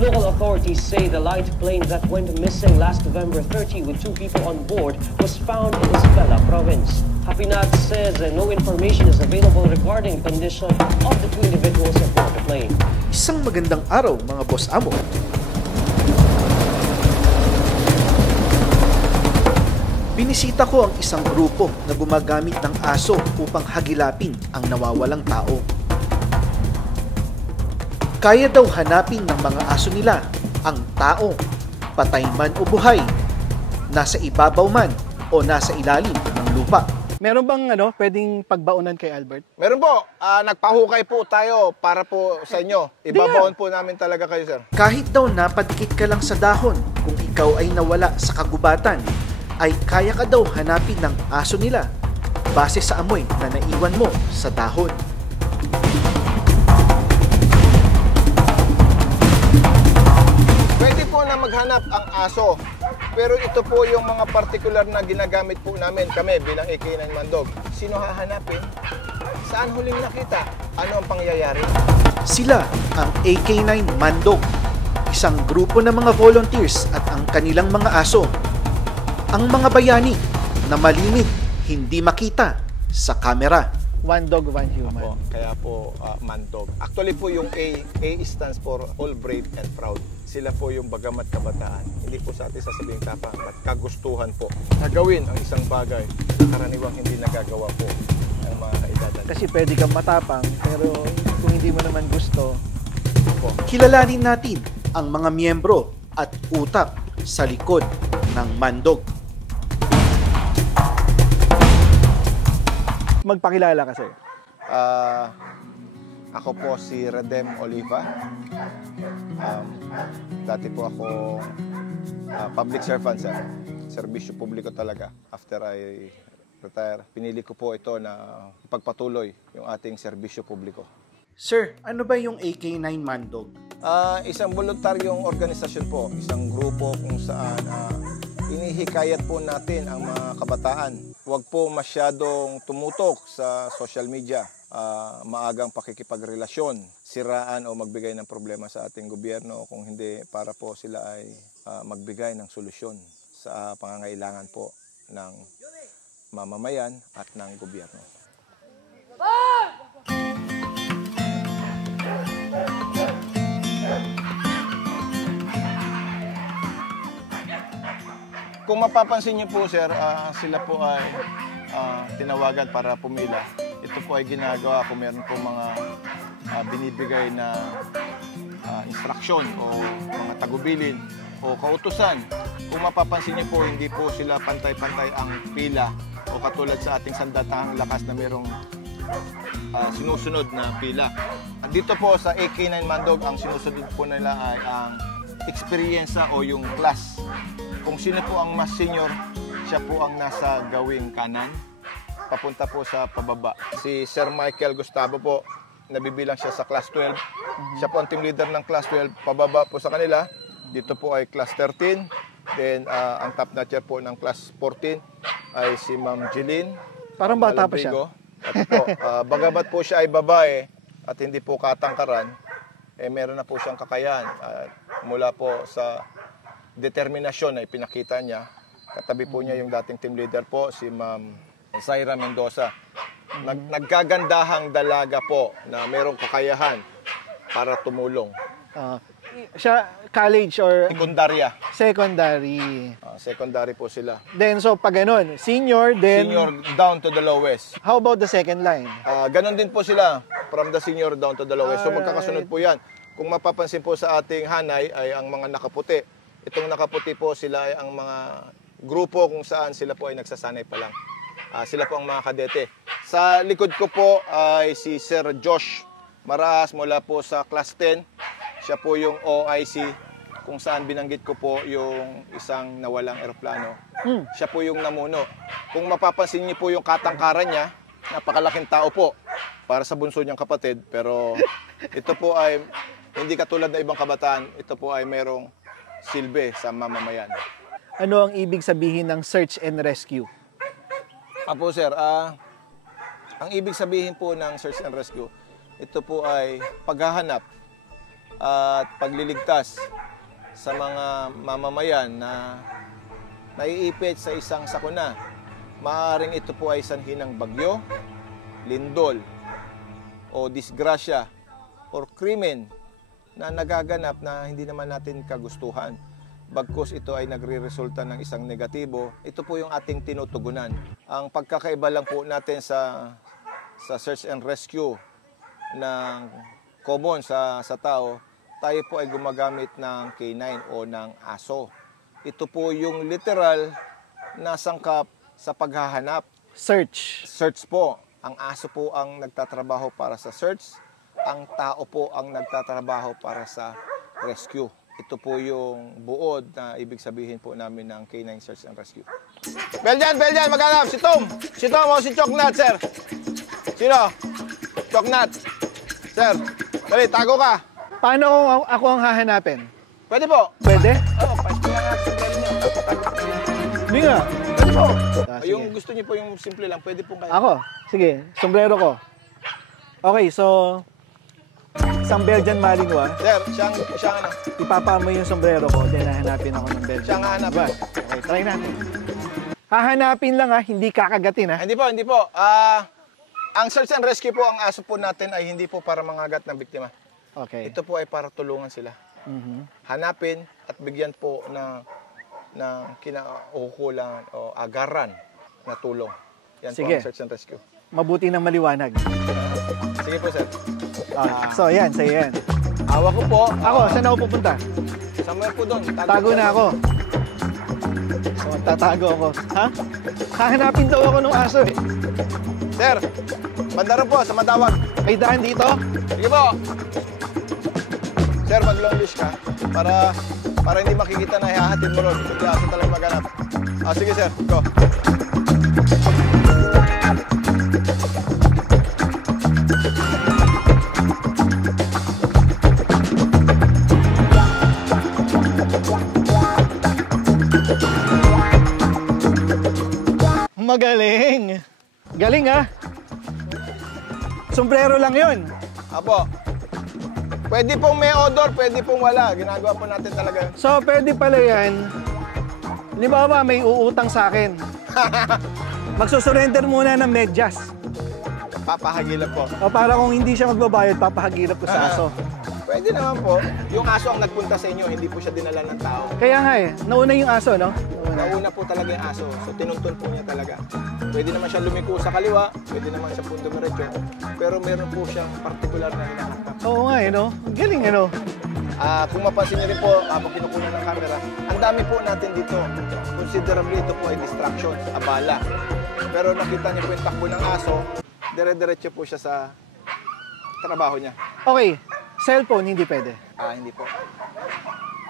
Local authorities say the light plane that went missing last November 30 with 2 people on board was found in Isabela province. Hapinat says no information is available regarding the condition of the 2 individuals aboard the plane. Isang magandang araw mga boss amo. Binisita ko ang isang grupo na gumagamit ng aso upang hagilapin ang nawawalang tao. Kaya daw hanapin ng mga aso nila ang tao, patay man o buhay, nasa ibabaw man o nasa ilalim ng lupa. Meron bang pwedeng pagbaunan kay Albert? Meron po. Nagpahukay po tayo para po sa inyo. Ibabaon po namin talaga kayo, sir. Kahit daw napadikit ka lang sa dahon, kung ikaw ay nawala sa kagubatan, ay kaya ka daw hanapin ng aso nila base sa amoy na naiwan mo sa dahon. Pwede po na maghanap ang aso. Pero ito po yung mga particular na ginagamit po namin kami bilang AK9 Mandog. Sino hahanapin? Saan huling nakita? Ano ang pangyayari? Sila ang AK9 Mandog, isang grupo ng mga volunteers at ang kanilang mga aso. Ang mga bayani na malimit, hindi makita sa kamera. One dog, one human. Po, kaya po Mandog. Actually po yung A stands for all brave and proud. Sila po yung bagamat kabataan. Hindi po sa atin sasabihin tapang at kagustuhan po na gawin ang isang bagay na karaniwang hindi nagagawa po ng mga edad. Kasi pwede kang matapang, pero kung hindi mo naman gusto. Po. Kilalanin natin ang mga miyembro at utak sa likod ng Mandog. Magpakilala ka, sir. Ako po si Redem Oliva. Dati po ako public servant, sir. Serbisyo publiko talaga. After I retire, pinili ko po ito na ipagpatuloy yung ating serbisyo publiko. Sir, ano ba yung AK9 Mandog? Isang voluntaryong organisasyon po, isang grupo kung saan inihikayat po natin ang mga kabataan. Huwag po masyadong tumutok sa social media. Maagang pakikipagrelasyon, siraan o magbigay ng problema sa ating gobyerno, kung hindi para po sila ay magbigay ng solusyon sa pangangailangan po ng mamamayan at ng gobyerno. Kung mapapansin niyo po, sir, sila po ay tinawagan para pumila. Ito po ay ginagawa kung meron po mga binibigay na instruksyon o mga tagubilin o kautusan. Kung mapapansin niyo po, hindi po sila pantay-pantay ang pila o katulad sa ating sandatahang lakas na merong sinusunod na pila. Dito po sa AK9 Mandog, ang sinusunod po nila ay ang experiensa o yung class. Kung sino po ang mas senior, siya po ang nasa gawing kanan, papunta po sa pababa. Si Sir Michael Gustavo po, nabibilang siya sa class 12. Siya po ang team leader ng class 12, pababa po sa kanila. Dito po ay class 13. Then ang top notcher po ng class 14 ay si Ma'am Jeline. Parang bata pa siya. At po, bagamat po siya ay babae at hindi po katangkaran, meron na po siyang kakayahan. Mula po sa determinasyon na ipinakita niya. Katabi po niya yung dating team leader po, si Ma'am Zaira Mendoza. Nagkagandahang dalaga po na merong kakayahan para tumulong. Siya college or Sekundarya. secondary. Secondary po sila. Then so pag ganun, senior, then Senior down to the lowest. how about the second line? Ganon din po sila, from the senior down to the lowest. So magkakasunod po yan. Kung mapapansin po sa ating hanay ay ang mga nakaputi. Itong nakaputi po sila ay ang mga grupo kung saan sila po ay nagsasanay pa lang. Sila po ang mga kadete. Sa likod ko po ay si Sir Josh Maraas mula po sa class 10. Siya po yung OIC kung saan binanggit ko po yung isang nawalang eroplano. Siya po yung namuno. Kung mapapansin niyo po yung katangkaran niya, napakalaking tao po para sa bunso niyang kapatid. Pero ito po ay hindi katulad ng ibang kabataan. Ito po ay merong silbi sa mamamayan. Ano ang ibig sabihin ng search and rescue? Apo sir, ang ibig sabihin po ng search and rescue, ito po ay paghahanap at pagliligtas sa mga mamamayan na naiipit sa isang sakuna. Maaaring ito po ay sanhi ng bagyo, lindol, o disgrasya, or krimen na nagaganap na hindi naman natin kagustuhan. Bagkus ito ay nagre-resulta ng isang negatibo, ito po yung ating tinutugunan. Ang pagkakaiba lang po natin sa search and rescue ng common sa tao, tayo po ay gumagamit ng K9 o ng aso. Ito po yung literal na sangkap sa paghahanap. Search. Search po. Ang aso po ang nagtatrabaho para sa search. Ang tao po ang nagtatrabaho para sa rescue. Ito po yung buod na ibig sabihin po namin ng K9 Search and Rescue. Beljan, maghanap! Si Tom! Si Tom o si Choknat, sir! Sino? Choknat! Sir, dali, tago ka! Paano kung ako ang hahanapin? Pwede po! Pwede? Oo, pasto lang nga sa niyo. Hindi nga. Pwede po! Sige. Yung gusto niyo po yung simple lang, pwede po kayo. Ako? Sige, sombrero ko. Okay, so isang Belgian Malinois. Sir, siyang ano? Ipapaamoy yung sombrero ko, then hahanapin ako ng Belgian. Siyang hahanap. Diba? Okay, try natin. Hahanapin lang hindi kakagatin Hindi po. Ang search and rescue po, ang aso po natin ay hindi po para mangagat ng biktima. Okay. Ito po ay para tulungan sila. Hanapin at bigyan po ng kinaukulan o agaran na tulong. Yan Sige. po ang search and rescue. Mabuti na maliwanag. Sige po, sir. So, yan, say yan. Hawak ko po. Ako, saan ako pupunta? Somewhere po doon. Tago na ako. Oh, tatago ako. Ha? Hahanapin daw ako ng aso eh. Sir, banda rin po sa matawag. May daan dito? Sige po. Sir, mag-long leash ka para hindi makikita na ihahatid mo ron. Hindi aso talaga maghanap. Sige sir, go. Magaling. Galing ha. Sombrero lang yun. Apo. Pwede pong may odor, pwede pong wala. Ginagawa po natin talaga. So, pwede pala yan. Halimbawa, may uutang sa akin. Magsusurrender muna ng medyas. Papahagilap po. O para kung hindi siya magbabayad, papahagilap ko sa aso. Pwede naman po. Yung aso ang nagpunta sa inyo, hindi po siya dinala ng tao. Kaya nga eh, nauna yung aso, no? Nauna po talaga yung aso. So, tinuntun po niya talaga. Pwede naman siya lumiko sa kaliwa, pwede naman siya punto diretso. Pero meron po siyang particular na hinahanap. Oo nga eh, no? Galing, ano? Kung mapansin niyo rin po, habang kinukunan ng camera, ang dami po natin dito. Considerably ito po ay distractions, abala. Pero nakita niyo po yung takbo ng aso, dire-diretso po siya sa trabaho niya. Okay, cellphone hindi pwede. Hindi po.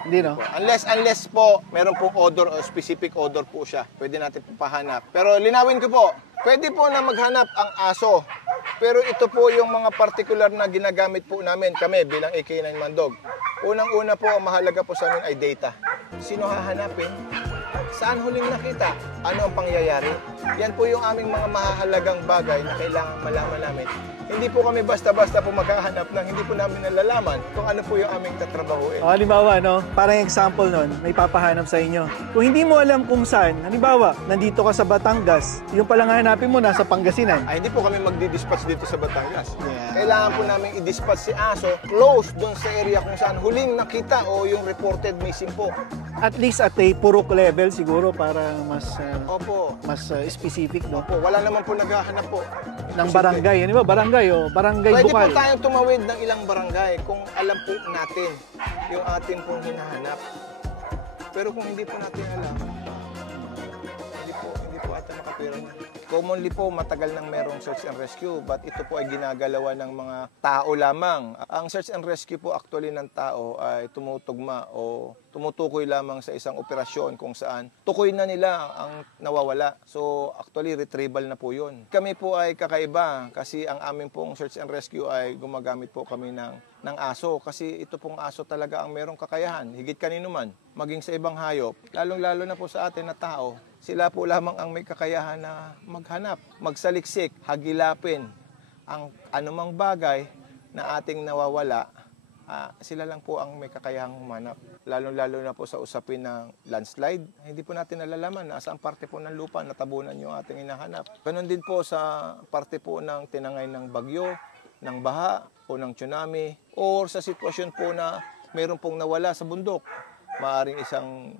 Hindi, no? Unless po, meron pong odor o specific odor po siya. Pwede natin po pahanap. Pero linawin ko po, pwede po na maghanap ang aso. Pero ito po yung mga particular na ginagamit po namin, kami bilang AK9 Mandog. Unang-una po, ang mahalaga po sa amin ay data. Sino hahanapin? Saan huling nakita? Ano ang pangyayari? Yan po yung aming mga mahalagang bagay na kailangan malaman namin. Hindi po kami basta-basta po maghahanap ng hindi po namin nalalaman kung ano po yung aming tatrabahuin. Halimbawa, no? Parang example nun, may papahanap sa inyo. Kung hindi mo alam kung saan, halimbawa, nandito ka sa Batangas, yung palang hanapin mo nasa Pangasinan. Hindi po kami magdi-dispatch dito sa Batangas. Kailangan po namin i-dispatch si aso close doon sa area kung saan huling nakita o yung reported missing po. At least at a purok level siguro para mas Opo. mas specific, no? Opo, wala naman po naghahanap po. Ng barangay, di ba? Barangay o barangay Pwede bukal. po tayong tumawid ng ilang barangay kung alam po natin yung atin pong hinahanap. Pero kung hindi po natin alam, hindi po ata makapira niya. Commonly po, matagal nang merong search and rescue, but ito po ay ginagalawa ng mga tao lamang. Ang search and rescue po actually ng tao ay tumutugma o tumutukoy lamang sa isang operasyon kung saan tukoy na nila ang nawawala. So actually retrieval na po yun. Kami po ay kakaiba kasi ang aming pong search and rescue ay gumagamit po kami ng aso kasi ito pong aso talaga ang merong kakayahan, higit kanino man, maging sa ibang hayop, lalong-lalo na po sa atin na tao. Sila po lamang ang may kakayahan na maghanap, magsaliksik, hagilapin ang anumang bagay na ating nawawala sila lang po ang may kakayahang humanap. Lalo-lalo na po sa usapin ng landslide, hindi po natin nalalaman na saan parte po ng lupa natabunan yung ating hinahanap. Ganon din po sa parte po ng tinangay ng bagyo, ng baha o ng tsunami, or sa sitwasyon po na mayroon pong nawala sa bundok. Maaring isang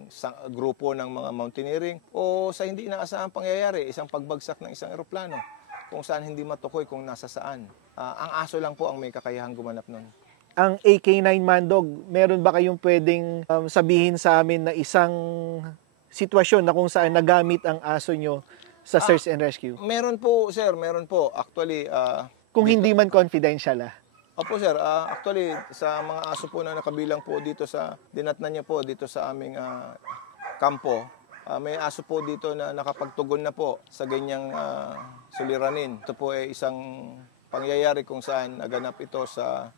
grupo ng mga mountaineering o sa hindi inaasahang pangyayari, isang pagbagsak ng isang eroplano kung saan hindi matukoy kung nasa saan. Ang aso lang po ang may kakayahang gumanap nun. Ang AK9 Mandog, meron ba kayong pwedeng sabihin sa amin na isang sitwasyon na kung saan nagamit ang aso nyo sa search and rescue? Meron po, sir. Meron po. Actually, Kung hindi man confidential Opo, sir. Actually, sa mga aso po na nakabilang po dito sa, dinatnan niya po dito sa aming kampo, may aso po dito na nakapagtugon na po sa ganyang suliranin. Ito po ay isang pangyayari kung saan naganap ito sa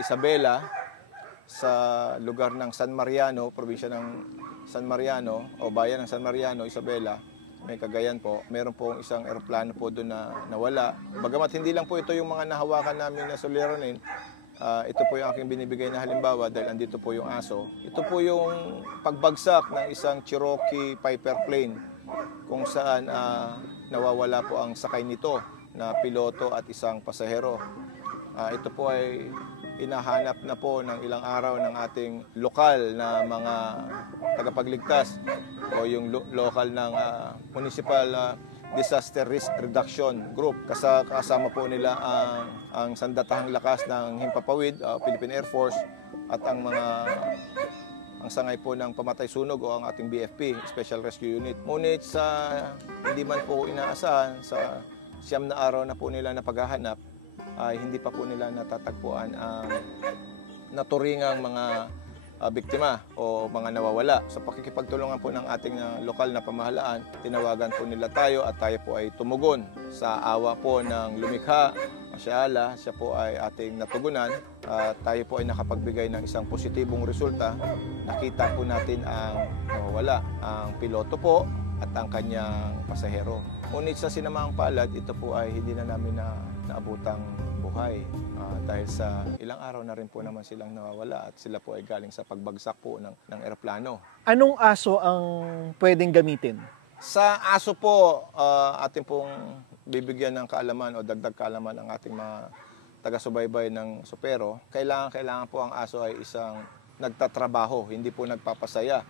Isabela, sa lugar ng San Mariano, probinsya ng San Mariano, o bayan ng San Mariano, Isabela, may Cagayan po. Meron pong isang eroplano po doon na nawala. Bagamat hindi lang po ito yung mga nahawakan namin na suliranin, ito po yung aking binibigay na halimbawa dahil andito po yung aso. Ito po yung pagbagsak ng isang Cherokee Piper plane kung saan nawawala po ang sakay nito na piloto at isang pasahero. Ito po ay inahanap na po ng ilang araw ng ating lokal na mga tagapagligtas o yung lokal ng Municipal Disaster Risk Reduction Group. Kasama po nila ang sandatahang lakas ng Himpapawid, Philippine Air Force, at ang sangay po ng pamatay sunog o ang ating BFP, Special Rescue Unit. Ngunit sa hindi man po inaasahan, sa 9 na araw na po nila na paghahanap, ay hindi pa po nila natatagpuan ang naturingang mga biktima o mga nawawala. Sa pakikipagtulungan po ng ating lokal na pamahalaan, tinawagan po nila tayo at tayo po ay tumugon. Sa awa po ng lumikha, Masya siya po ay ating natugunan at tayo po ay nakapagbigay ng isang positibong resulta. Nakita po natin ang nawawala, ang piloto po at ang kanyang pasahero. Ngunit sa sinamahang palad, ito po ay hindi na namin naabutang buhay dahil sa ilang araw na rin po naman silang nawawala at sila po ay galing sa pagbagsak po ng eroplano. Anong aso ang pwedeng gamitin? Sa aso po, ating pong bibigyan ng kaalaman o dagdag kaalaman ang ating mga taga-subaybay ng Supero. Kailangan po ang aso ay isang nagtatrabaho, hindi po nagpapasaya.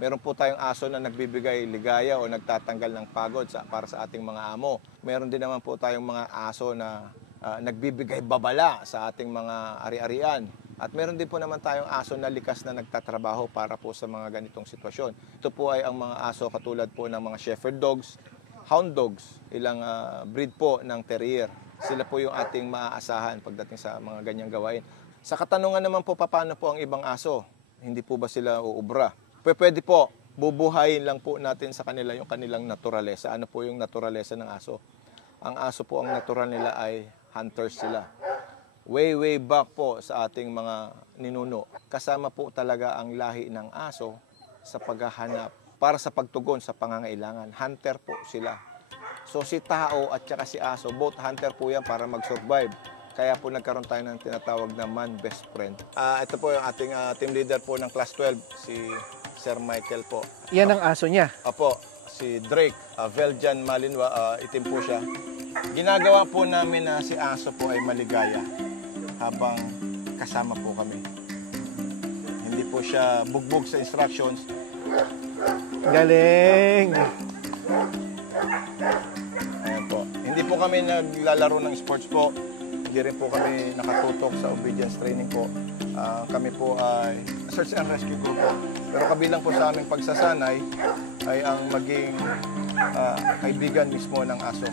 Meron po tayong aso na nagbibigay ligaya o nagtatanggal ng pagod para sa ating mga amo. Meron din naman po tayong mga aso na nagbibigay babala sa ating mga ari-arian. At meron din po naman tayong aso na likas na nagtatrabaho para po sa mga ganitong sitwasyon. Ito po ay ang mga aso katulad po ng mga shepherd dogs, hound dogs, ilang breed po ng terrier. Sila po yung ating maaasahan pagdating sa mga ganyang gawain. Sa katanungan naman po, paano po ang ibang aso? Hindi po ba sila uubra? Pwede po, bubuhayin lang po natin sa kanila yung kanilang naturalesa. Ano po yung naturalesa ng aso? Ang aso po, ang natural nila ay hunters sila. Way back po sa ating mga ninuno. Kasama po talaga ang lahi ng aso sa paghahanap para sa pagtugon sa pangangailangan. Hunter po sila. So si tao at saka si aso, both hunter po yan para mag-survive. Kaya po nagkaroon tayo ng tinatawag na man best friend. Ito po yung ating team leader po ng Class 12, si Sir Michael po. Yan ang aso niya? Opo, si Drake, Veljan Malinwa, itim po siya. Ginagawa po namin na si aso po ay maligaya habang kasama po kami. Hindi po siya bugbog sa instructions. Galing! Ayan po. Hindi po kami naglalaro ng sports po. Hindi rin po kami nakatutok sa obedience training po. Kami po ay search and rescue group po. Pero kabilang po sa aming pagsasanay ay ang maging kaibigan mismo ng aso.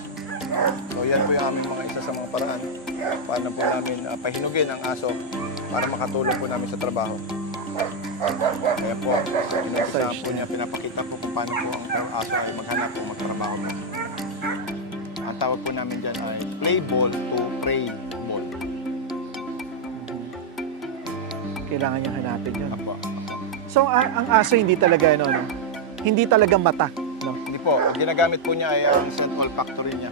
So yan po yung aming mga isa sa mga paraan. Paano po namin pahinugin ang aso para makatulong po namin sa trabaho. Kaya po, po niya, pinapakita po kung paano po ang aso ay maghanap o magtrabaho po. Ang tawag po namin dyan ay play ball to pray ball. Kailangan niyang hanapin yun. Apo. So, ang aso hindi talaga, hindi talaga mata, no? Hindi po. Ang ginagamit po niya ay ang scent olfactory niya.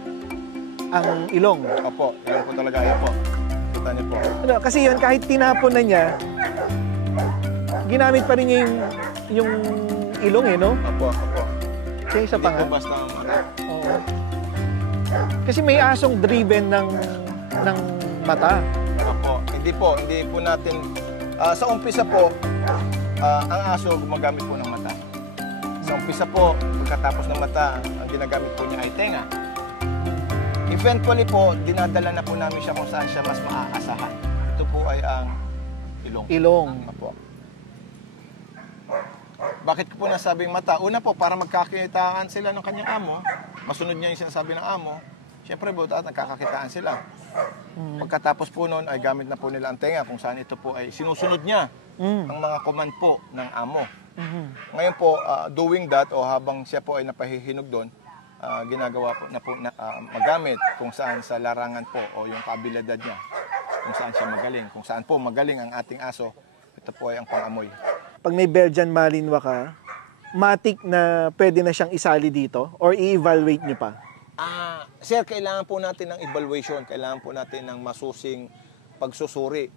Ang ilong? Opo. Ilong po talaga. Ayan po. Ito po Kita niyo po. Ano, kasi yun, kahit tinapon na niya, ginamit pa rin niya yung ilong eh, no? Opo, opo. Kasi isa pa Hindi nga. po basta Oo. Kasi may asong driven ng mata. Opo. Hindi po natin, sa umpisa po, ang aso gumagamit po ng mata. Sa umpisa po, pagkatapos ng mata, ang ginagamit po niya ay tenga. Eventually po, dinadala na po namin siya kung saan siya mas maaasahan. Ito po ay ang ilong. Ilong. Opo. Bakit ko po nasabing mata? Una po, para magkakitaan sila ng kanyang amo. Masunod niya yung sinasabi ng amo. Siyempre po, nagkakakitaan sila. Pagkatapos po noon, ay gamit na po nila ang tenga kung saan ito po ay sinusunod niya ang mga command po ng amo. Ngayon po, doing that o habang siya po ay napahihinog doon, ginagawa po na magamit kung saan sa larangan po o yung kaabilidad niya, kung saan siya magaling, kung saan po magaling ang ating aso, ito po ay ang pang-amoy. Pag may Belgian Malinois ka, matik na pwede na siyang isali dito or i-evaluate nyo pa? Sir, kailangan po natin ng evaluation, kailangan po natin ng masusing pagsusuri.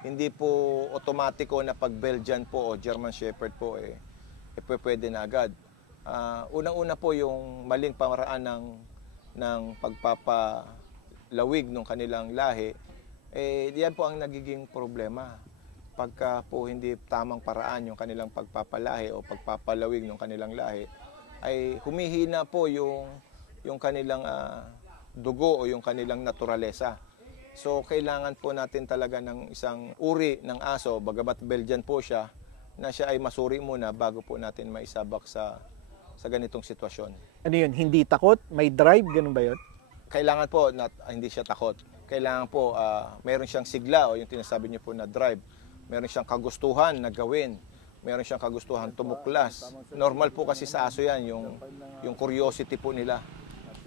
Hindi po otomatiko na pag Belgian po o German Shepherd po pwede na agad. Unang-una po yung maling pamaraan ng pagpapalawig ng kanilang lahi, yan po ang nagiging problema. Pagka po hindi tamang paraan yung kanilang pagpapalahi o pagpapalawig ng kanilang lahi, ay humihina po yung kanilang dugo o yung kanilang naturalesa. So, kailangan po natin talaga ng isang uri ng aso, bagamat Belgian po siya, na siya ay masuri muna bago po natin maisabak sa ganitong sitwasyon. Ano yun? Hindi takot? May drive? Ganun ba yun? Kailangan po na hindi siya takot. Kailangan po meron siyang sigla o yung tinasabi niyo po na drive. Meron siyang kagustuhan na gawin. Meron siyang kagustuhan tumuklas. Normal po kasi sa aso yan, yung curiosity po nila.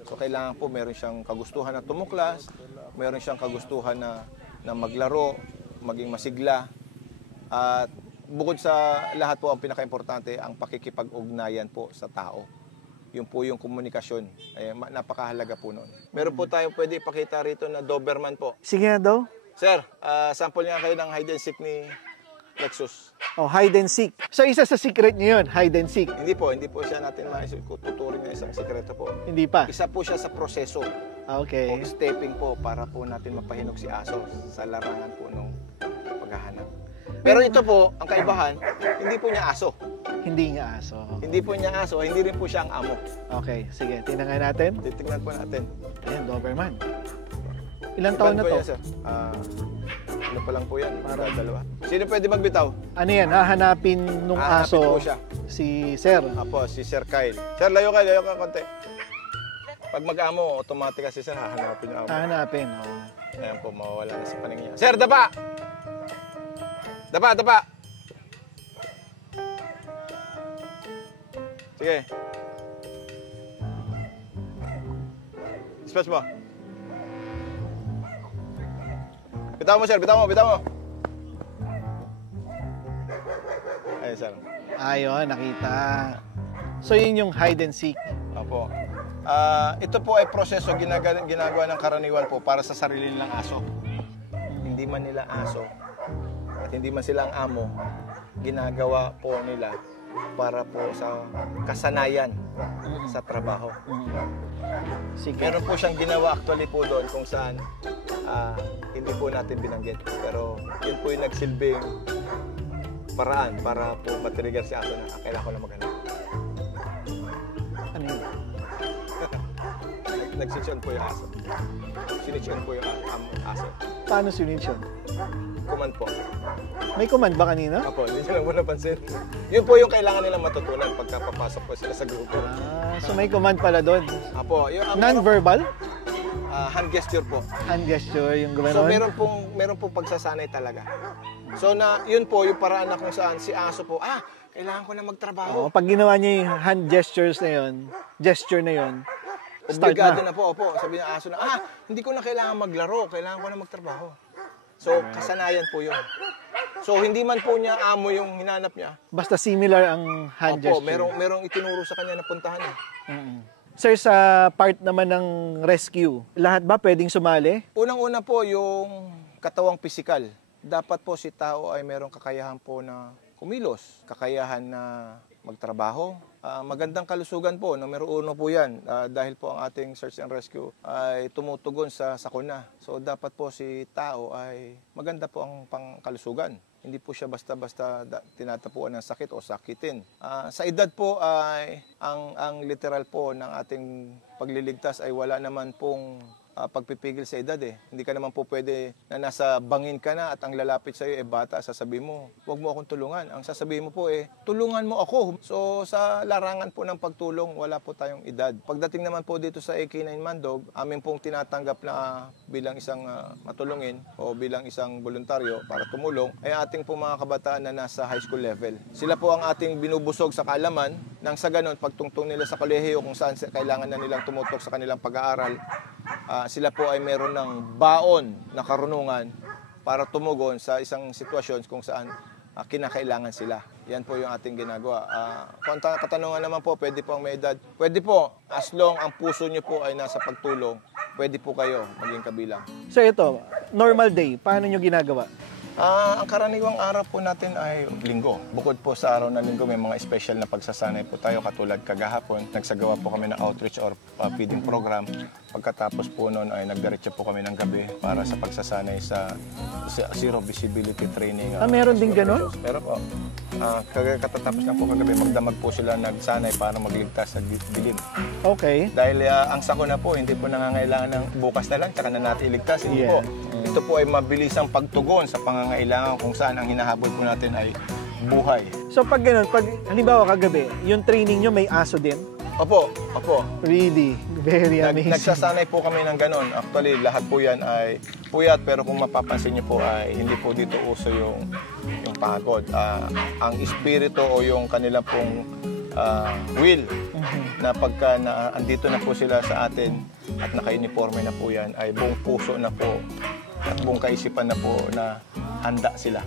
So kailangan po meron siyang kagustuhan na tumuklas, meron siyang kagustuhan na maglaro, maging masigla. At bukod sa lahat po, ang pinaka-importante, ang pakikipag-ugnayan po sa tao. Yun po yung komunikasyon. Napakahalaga po noon. Meron po tayong pwede ipakita rito na Doberman po. Sige nga daw. Sir, sample nga kayo ng hide and seek ni Lexus. Oh, hide and seek. So, isa sa secret niyo yun, hide and seek. Hindi po siya natin tuturing na isang sikreto po. Hindi pa? Isa po siya sa proseso. Okay. O stepping po para po natin mapahinog si aso sa larangan po nung paghahanap. Pero ito po, ang kaibahan, hindi po niya aso. Hindi nga aso. Hindi po niya aso, hindi rin po siya ang amo. Okay, sige. Tingnan nga natin. Titignan po natin. Ayan, Doberman. Ilang taon na to? Yan, sir? Ano pa lang po yan? Para dalawa. Sino pwede magbitaw? Ano yan? Hahanapin nung Hahanapin aso po siya. si Sir. Apo, si Sir Kyle. Sir, layo ka konti. Pag mag-amo, automatic kasi sir, hahanapin yung amo. Hahanapin, oo. Ayan po, mawawala na sa paningin niya. Sir, dapa! Dapa! Sige. Dispatch mo. Bitaw mo, sir. Bitaw mo. Ayun, sir. Ayun, nakita. So, yun yung hide and seek. Opo. Ito po ay proseso ginagawa ng karaniwan po para sa sarili nilang aso. Hindi man nila aso at hindi man sila ang amo, ginagawa po nila para po sa kasanayan sa trabaho. Sige. Meron po siyang ginawa actually po doon kung saan hindi po natin binanggit. Pero yun po yung nagsilbing paraan para po matrigger si aso na kailangan ko na maghanap. Ano yun? Nag-switch on po yung aso. Switch on po yung aso. Paano sinunod? Command po. May command ba kanina? Apo, hindi nyo lang po napansin. Yun po yung kailangan nilang matutunan pagka papasok po sila sa grupo. So may command pala doon. Apo, yung Non-verbal? hand gesture po. Hand gesture, yung gano'n? So meron pong pagsasanay talaga. So yun po yung paraan na kung saan si aso po, kailangan ko na magtrabaho. Oo, pag ginawa niya yung hand gestures na yun, gesture na yun, start obligado na. na po, sabi ng aso na, hindi ko na kailangan maglaro, kailangan ko na magtrabaho. So, kasanayan po yun. So, hindi man po niya amo yung hinanap niya. Basta similar ang hand Opo, gesture. merong itinuro sa kanya na puntahan. Sir, sa part naman ng rescue, lahat ba pwedeng sumali? Unang-una po yung katawang pisikal. Dapat po si tao ay merong kakayahan po na kumilos, kakayahan na magtrabaho. Magandang kalusugan po, numero 1 po yan. Dahil po ang ating search and rescue ay tumutugon sa sakuna. So dapat po si tao ay maganda po ang pangkalusugan. Hindi po siya basta-basta tinatapuan ng sakit o sakitin. Sa edad po ay ang literal po ng ating pagliligtas ay wala naman pong pagpipigil sa edad eh. Hindi ka naman po pwede na nasa bangin ka na at ang lalapit sa iyo bata, sasabihin mo, huwag mo akong tulungan. Ang sasabihin mo po tulungan mo ako. So sa larangan po ng pagtulong, wala po tayong edad. Pagdating naman po dito sa AK9 Mandog, amin pong tinatanggap na bilang isang matulungin o bilang isang voluntaryo para tumulong, ay ating po mga kabataan na nasa high school level. Sila po ang ating binubusog sa kaalaman nang sa ganon, pagtungtong nila sa kolehiyo kung saan kailangan na nilang tumutok sa kanilang pag-aaral, sila po ay meron ng baon na karunungan para tumugon sa isang sitwasyon kung saan kinakailangan sila. Yan po yung ating ginagawa. Kung katanungan naman po, pwede po ang may edad. Pwede po, as long ang puso nyo po ay nasa pagtulong, pwede po kayo maging kabilang. So ito, normal day, paano nyo ginagawa? Ang karaniwang araw po natin ay linggo. Bukod po sa araw na linggo, may mga special na pagsasanay po tayo katulad kagahapon. Nagsagawa po kami ng outreach or feeding program. Pagkatapos po noon ay nagdiretso po kami ng gabi para sa pagsasanay sa zero visibility training. Meron din ganun? Pero po, katatapos na po kagabi, magdamag po sila nagsanay para magligtas sa dilim. Okay. Dahil ang sakuna po, hindi po nangangailangan ng bukas na lang, tsaka na natin iligtas. Hindi po. Ito po ay mabilisang pagtugon sa pangangailangan kung saan ang hinahabol po natin ay buhay. So pag ganun, pag halimbawa kagabi, yung training nyo may aso din? Opo. Really? Very amazing. Nagsasanay po kami ng ganun. Actually, lahat po yan ay puyat, pero kung mapapansin niyo po ay hindi po dito uso yung pagod. Ang espiritu o yung kanila pong will na pagka andito na po sila sa atin at naka-uniforme na po yan, ay buong puso na po at buong kaisipan na po na handa sila.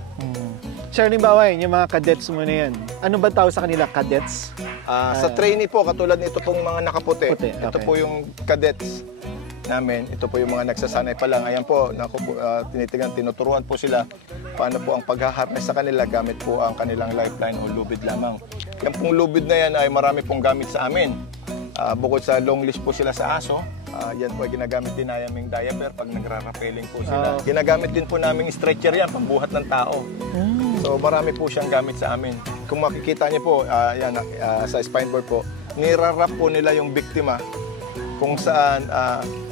Sir, halimbawa yung mga cadets mo na yan, ano ba tawag sa kanila, cadets? Sa trainee po, katulad nito pong mga nakaputi. Puti, okay. Ito po yung cadets namin. Ito po yung mga nagsasanay pa lang. Ayan po, tinuturuan po sila paano po ang paghaharness sa kanila gamit po ang kanilang lifeline o lubid lamang. Yan pong lubid na yan ay marami pong gamit sa amin. Bukod sa long leash po sila sa aso, yan po ay ginagamit din naming diaper pag nagra-rappelling po sila. Ginagamit din po naming stretcher yan, pambuhat ng tao. So marami po siyang gamit sa amin. Kung makikita niyo po, sa spine board po, nirarap po nila yung biktima kung saan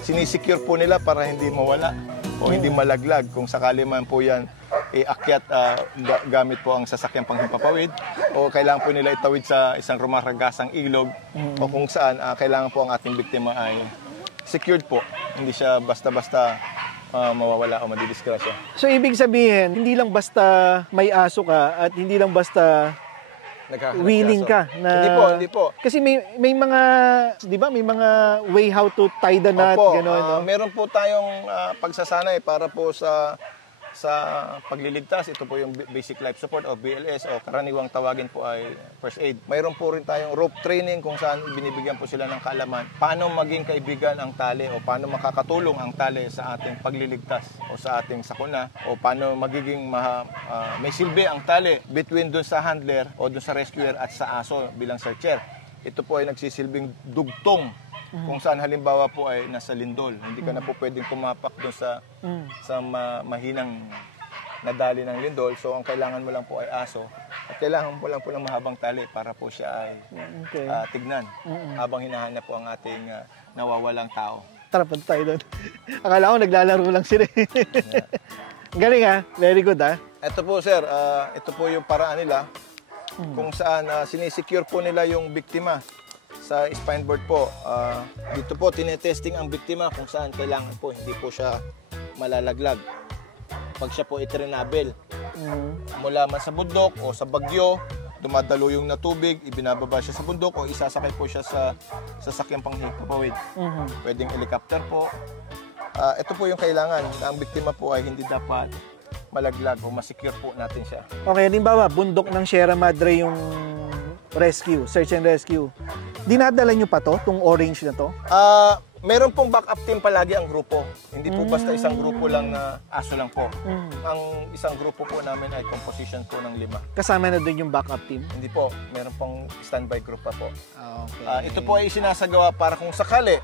sinisecure po nila para hindi mawala o hindi malaglag. Kung sakali man po yan iakyat gamit po ang sasakyang panghimpapawid o kailangan po nila itawid sa isang rumaragasang ilog o kung saan kailangan po ang ating biktima ay secured po. Hindi siya basta-basta mawawala o madidisgrasya. So ibig sabihin, hindi lang basta may aso ka at hindi lang basta willing ka na... Hindi po. Kasi may mga, di ba, may mga way how to tie the knot, gano'n, no? Meron po tayong pagsasanay para po sa pagliligtas. Ito po yung Basic Life Support o BLS o karaniwang tawagin po ay First Aid. Mayroon po rin tayong rope training kung saan binibigyan po sila ng kaalaman paano maging kaibigan ang tali o paano makakatulong ang tali sa ating pagliligtas o sa ating sakuna o paano magiging may silbi ang tali between dun sa handler o dun sa rescuer at sa aso bilang searcher. Ito po ay nagsisilbing dugtong kung saan halimbawa po ay nasa lindol. Hindi ka na po pwedeng tumapak doon sa mahinang nadali ng lindol. So ang kailangan mo lang po ay aso at kailangan mo lang po ng mahabang tali para po siya ay tignan habang hinahanap po ang ating nawawalang tao. Tara, punta tayo doon. Akala ko naglalaro lang sila. Galing very good Ito po sir, ito po yung paraan nila kung saan sinisecure po nila yung biktima. Sa spine board po, dito po tinetesting ang biktima kung saan kailangan po hindi po siya malalaglag. Pag siya po itrinabel, mula man sa bundok o sa bagyo, dumadalo yung na tubig, ibinababa siya sa bundok o isasakay po siya sa sasakyang panghimpapawid. Pwedeng helicopter po. Ito po yung kailangan na ang biktima po ay hindi dapat malaglag o masecure po natin siya. Okay, halimbawa, bundok ng Sierra Madre yung search and rescue. Dinadala nyo pa to, tong orange na to? Meron pong backup team palagi ang grupo. Hindi po basta isang grupo lang na aso lang po. Ang isang grupo po namin ay composition po ng 5. Kasama na doon yung backup team? Hindi po, meron pong standby group pa po. Okay. Ito po ay isinasagawa para kung sakali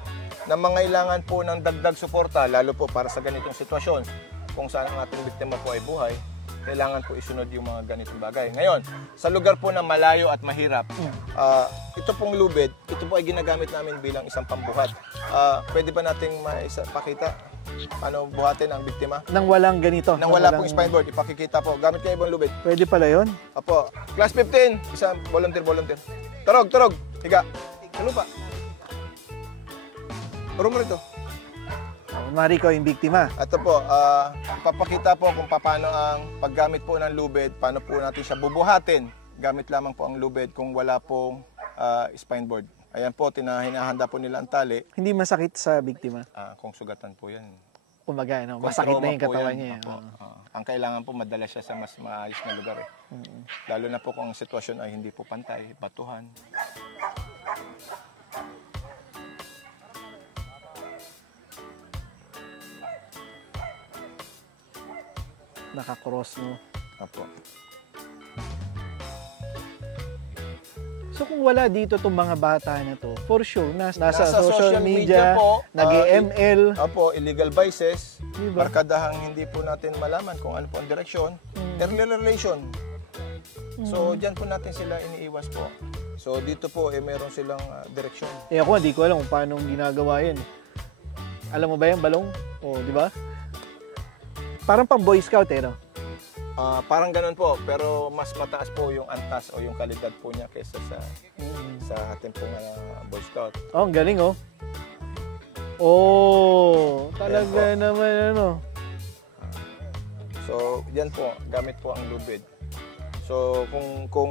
na mangailangan po ng dagdag suporta, lalo po para sa ganitong sitwasyon, kung saan ang ating biktima po ay buhay, kailangan po isunod yung mga ganitong bagay. Ngayon, sa lugar po na malayo at mahirap, ito pong lubid, ito po ay ginagamit namin bilang isang pambuhat. Pwede ba nating pakita paano buhatin ang biktima? Nang walang ganito? Nang wala pong spine board, ipakikita po. Gamit kayo ibang lubid. Pwede pala yun? Apo. Class 15, isang volunteer. Turog. Higa. Sa lupa. Puro mo rito. Mari ko yung biktima. Ito po, papakita po kung paano ang paggamit po ng lubid, paano po natin siya bubuhatin. Gamit lamang po ang lubid kung wala pong spine board. Ayan po, hinahanda po nila ang tali. Hindi masakit sa biktima? Kung sugatan po yan. Kumaga, no? Masakit na yung katawan niya. Ang kailangan po, madala siya sa mas maayos na lugar. Lalo na po kung ang sitwasyon ay hindi po pantay, batuhan. Nakakross, no? Apo. So kung wala dito itong mga bata na to, for sure, nasa social media media po, nag-ML. Apo, illegal vices, Diba? barkadahang hindi po natin malaman kung ano po ang direksyon, early relation. So, diyan po natin sila iniiwas po. So, dito po, meron silang direksyon. Ako, hindi ko alam kung paano ginagawa yan. Alam mo ba yan, balong? O, di ba? Parang pang Boy Scout, no? Parang ganun po, pero mas mataas po yung antas o yung kalidad po niya kaysa sa ating pong Boy Scout. Oh, ang galing, oh. Oh, talaga naman, ano. So, yan po, gamit po ang lubid. So, kung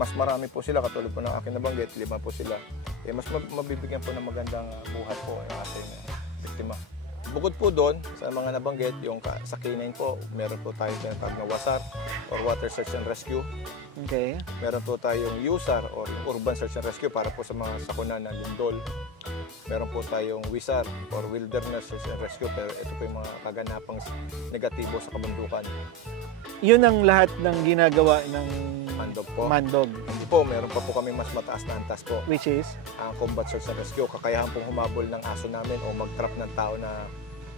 mas marami po sila, katulad po ng aking nabanggit, 5 po sila, mas mabibigyan po ng magandang buhat po ang ating biktima. Bukod po doon, sa mga nabanggit, yung sa K9 po, meron po tayong tinatawag na WASAR or Water Search and Rescue. Okay. Meron po tayong USAR or Urban Search and Rescue para po sa mga sakuna na lindol. Meron po tayong WISAR or Wilderness Search and Rescue, pero ito po yung mga kaganapang negatibo sa kabundukan. Yun ang lahat ng ginagawa ng Mandog po. Mandog. Hindi po, meron pa po kami mas mataas na antas po. Which is? Ang Combat Search and Rescue. Kakayahan pong humabol ng aso namin o mag-trap ng tao na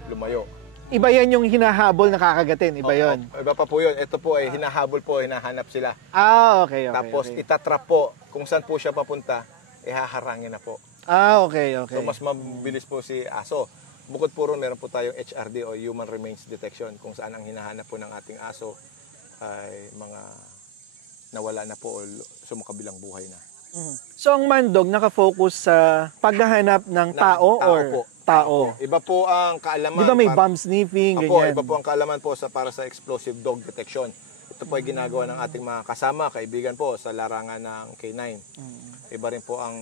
lumayo. Iba yan yung hinahabol na kakagatin. Iba yun. Iba pa po yun. Ito po ay hinahabol po, hinahanap sila. Okay. Tapos itatrap po. Kung saan po siya papunta, ihaharangin na po. Okay. So mas mabilis po si aso. Bukod po ron, meron po tayong HRD o Human Remains Detection, kung saan ang hinahanap po ng ating aso ay mga nawala na po o sumakabilang buhay na. So ang Mandog nakafocus sa paghahanap ng tao or po. tao? Iba po ang kaalaman. Di ba may bomb sniffing, ganyan? Iba po ang kaalaman po para sa explosive dog detection. Ito po ay ginagawa ng ating mga kasama, kaibigan po sa larangan ng K9. Iba rin po ang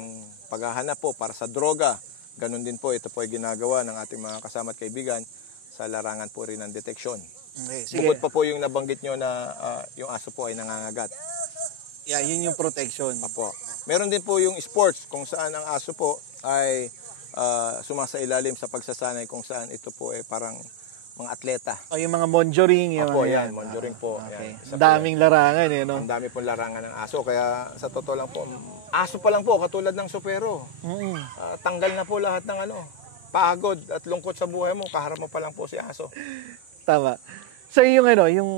paghahanap po para sa droga. Ganon din po, ito po ay ginagawa ng ating mga kasama at kaibigan sa larangan po rin ng detection. Okay, sige. Bukod pa po yung nabanggit nyo na yung aso po ay nangangagat. Yeah, yun yung protection. Apo. Meron din po yung sports kung saan ang aso po ay sumasailalim sa pagsasanay, kung saan ito po ay parang mga atleta. O yung mga monjoring. Apo, yan. Monjoring po. Okay. Yan. Daming larangan, no? Ang dami pong larangan ng aso. Kaya sa totoo lang po, aso pa lang po, katulad ng supero. Tanggal na po lahat ng pagod at lungkot sa buhay mo, kaharap mo pa lang po si aso. Tama. So yung yung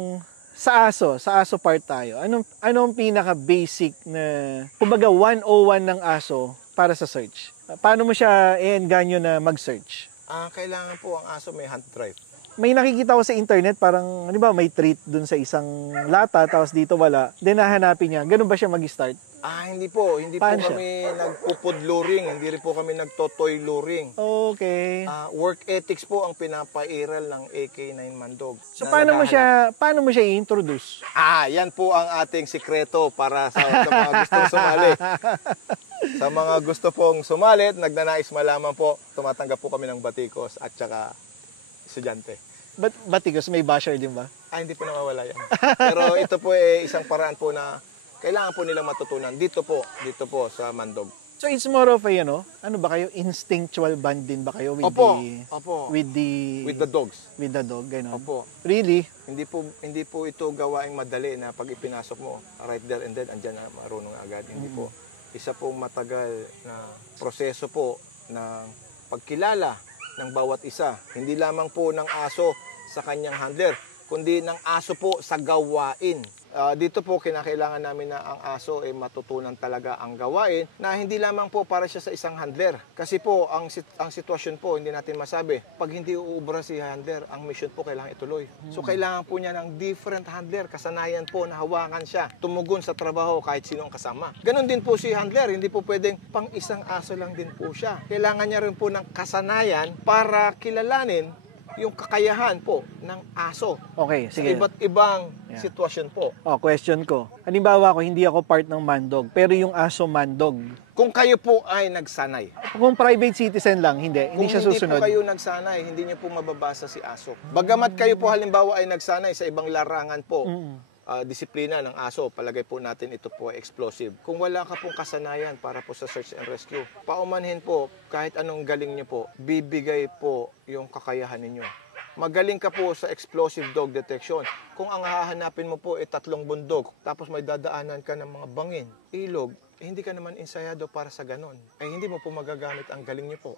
sa aso part tayo. Anong pinaka basic na kumbaga 101 ng aso para sa search? Paano mo siya i-enganyo na mag-search? Kailangan po ang aso may hunt drive. May nakikita ko sa internet, parang, di ba, may treat dun sa isang lata, tapos dito wala. Then nahanapin niya. Ganun ba siya mag-start? Hindi po. Hindi po kami nagpupud luring. Hindi rin po kami nagtotoy luring. Okay. Work ethics po ang pinapairal ng AK9 Mandog. So paano mo siya i-introduce? Yan po ang ating sikreto para sa mga gustong sumali. Sa mga gusto pong sumali, nagnanais malaman po, tumatanggap po kami ng batikos at saka estudyante. Batikos, may basher din ba? Hindi po nawawala yan. Pero ito po ay isang paraan po na kailangan po nilang matutunan dito po sa Mandog. So it's more of a, ano ba kayo, instinctual bond din ba kayo with Opo. with With the dogs. the dog, gano'n? Opo. Really? Hindi po ito gawaing madali na pag ipinasok mo, right there and then, andyan na, marunong agad. Hindi po. Isa pong matagal na proseso po ng pagkilala ng bawat isa. Hindi lamang po ng aso sa kanyang handler, kundi ng aso po sa gawain. Dito po kinakailangan namin na ang aso ay matutunan talaga ang gawain na hindi lamang po para siya sa isang handler. Kasi po ang sitwasyon po hindi natin masabi. Pag hindi uubra si handler, ang mission po kailangan ituloy. So kailangan po niya ng different handler, kasanayan po na hawakan siya, tumugon sa trabaho kahit sino ang kasama. Ganon din po si handler, hindi po pwedeng pang isang aso lang din po siya. Kailangan niya rin po ng kasanayan para kilalanin yung kakayahan po ng aso. Okay, sige. Sa iba't ibang sitwasyon po. Question ko. Halimbawa ako, hindi ako part ng mandog, pero yung aso mandog. Kung kayo po ay nagsanay. Kung private citizen lang, hindi siya susunod. Kung hindi po kayo nagsanay, hindi niyo po mababasa si aso. Bagamat kayo po halimbawa ay nagsanay sa ibang larangan po, disiplina ng aso, palagay po natin ito po ay explosive. Kung wala ka pong kasanayan para po sa search and rescue, paumanhin po, kahit anong galing niyo po, bibigay po yung kakayahan ninyo. Magaling ka po sa explosive dog detection. Kung ang hahanapin mo po ay 3 bundok, tapos may dadaanan ka ng mga bangin, ilog, hindi ka naman ensayado para sa ganon. Ay hindi mo po magagamit ang galing niyo po.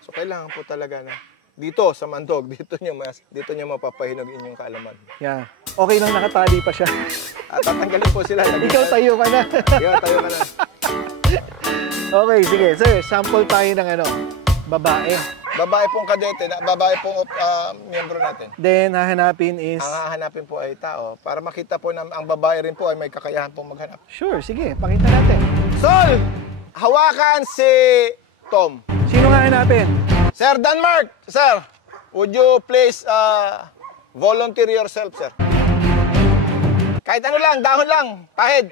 So kailangan po talaga na dito sa mandog, dito nyo mapapahinog inyong kaalaman. Yeah. Okay lang nakatali pa siya. At tatanggalin po sila. Ikaw tayo ka na. Ikaw tayo ka na. Okay, sige. Sir, sample tayo ng babae. Babae pong kadete, babae pong miyembro natin. Then, hahanapin is... Ang hahanapin po ay tao. Para makita po na ang babae rin po ay may kakayahan pong maghanap. Sure, sige. Pakita natin. Sol! Hawakan si Tom. Sino nga hanapin? Sir Denmark! Sir, would you please volunteer yourself, sir? Kahit ano lang, dahon lang, pahid.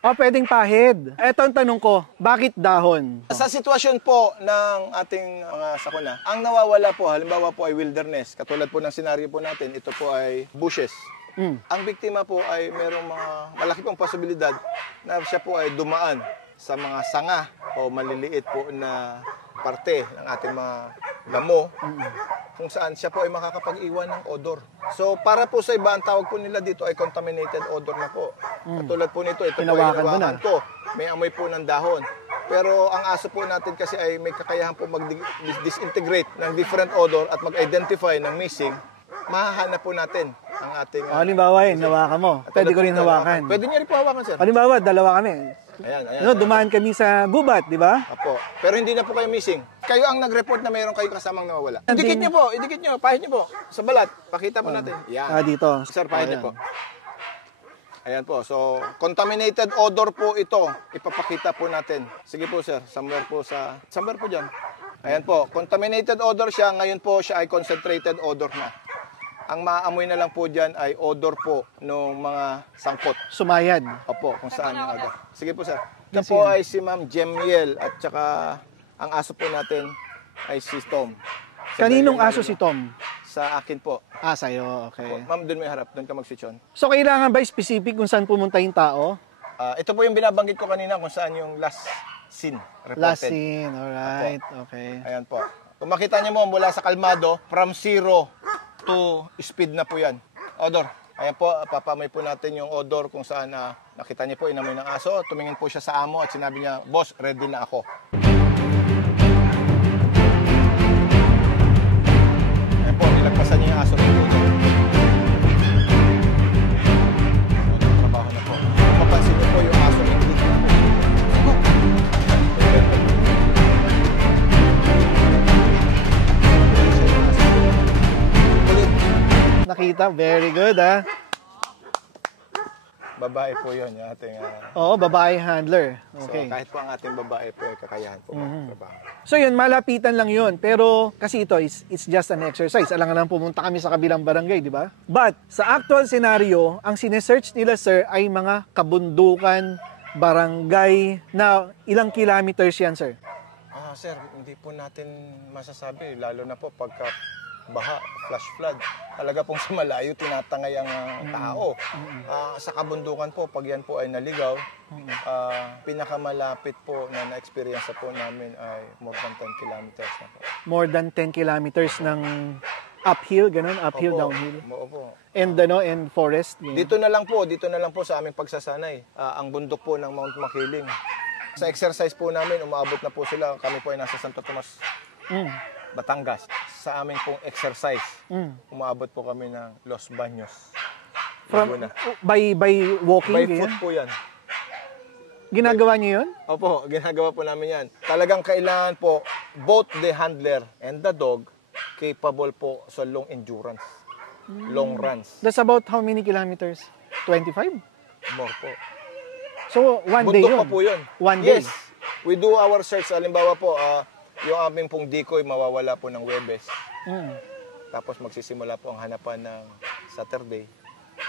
Pwedeng pahid. Eto ang tanong ko, bakit dahon? Sa sitwasyon po ng ating mga sakuna, ang nawawala po, halimbawa po ay wilderness. Katulad po ng senaryo po natin, ito po ay bushes. Ang biktima po ay merong mga malaki pong posibilidad na siya po ay dumaan sa mga sanga o maliliit po na parte ng ating mga damo kung saan siya po ay makakapag-iwan ng odor. So para po sa iba, ang tawag po nila dito ay contaminated odor na po. Katulad po nito, ito po ay hinawakan ko. May amoy po ng dahon. Pero ang aso po natin kasi ay may kakayahan po mag-disintegrate ng different odor at mag-identify ng missing. Mahahanap po natin ang ating... halimbawa hawakan mo. Pwede ko rin hawakan. Pwede niyo rin po hawakan, sir. Halimbawa, dalawa kami. Ayan. Dumaan kami sa gubat, di ba? Apo. Pero hindi na po kayo missing. Kayo ang nag-report na mayroon kayo kasamang nawawala. Idikit niyo po, pahid niyo po. Sa balat, pakita po natin. Yan. Dito. Sir, pahid niyo po. Ayan po. So, contaminated odor po ito. Ipapakita po natin. Sige po, sir. Somewhere po dyan. Ayan po. Contaminated odor siya. Ngayon po siya ay concentrated odor na. Ang maamoy na lang po dyan ay odor po ng mga sangkot. Sumayad. Opo, kung saan yung odor. Sige po, sir. Ito po ay si Ma'am Jemiel at saka ang aso po natin ay si Tom. Kaninong aso si Tom? Sa akin po. Sa'yo. Okay. Ma'am, doon may harap. Doon ka mag-switch on. So, kailangan ba specific kung saan pumunta yung tao? Ito po yung binabanggit ko kanina kung saan yung last scene reported. Last scene. Alright. Okay. Ayan po. Kung makita niyo mo mula sa kalmado, from 0 to speed na po yan. Odor. Ayan po, papamoy po natin yung odor kung saan nakita niyo po inamoy ng aso. Tumingin po siya sa amo at sinabi niya, "Boss, ready na ako." Ayan po, nilagpasan niya yung aso. Trabaho na po. Mapansin niyo po yung aso hindi na po. Nakita, very good Babae po yun, yung ating... Oo, babae handler. Okay. So, kahit po ang ating babae po ay kakayahan po trabaho. So yun, malapitan lang yun. Pero kasi ito, it's just an exercise. Alam nga lang pumunta kami sa kabilang barangay, di ba? But sa actual scenario, ang sinesearch nila, sir, ay mga kabundukan, barangay, na ilang kilometers yan, sir? Sir, hindi po natin masasabi. Lalo na po pagka baha, flash flood. Talaga pong sa malayo tinatangay ang tao. Sa kabundukan po, pag yan po ay naligaw, pinakamalapit po na na-experience po namin ay more than 10 kilometers na po. More than 10 kilometers ng uphill, ganun, uphill, Opo, downhill. Opo. And forest. Yun. Dito na lang po sa aming pagsasanay. Ang bundok po ng Mount Makiling. Sa exercise po namin, umaabot na po sila. Kami po ay nasa Santo Tomas, Batangas. Sa aming pong exercise, umaabot po kami ng Los Baños. By walking? By ganyan? foot po yan. Ginagawa niyo yun? Opo, ginagawa po namin yan. Talagang kailangan po both the handler and the dog capable po sa long endurance, long runs. That's about how many kilometers? 25? More po. So, one day Bundok yun? pa po yun. One day? Yes. We do our search. Halimbawa po, yung aming pong decoy mawawala po ng Webes. Tapos magsisimula po ang hanapan ng Saturday.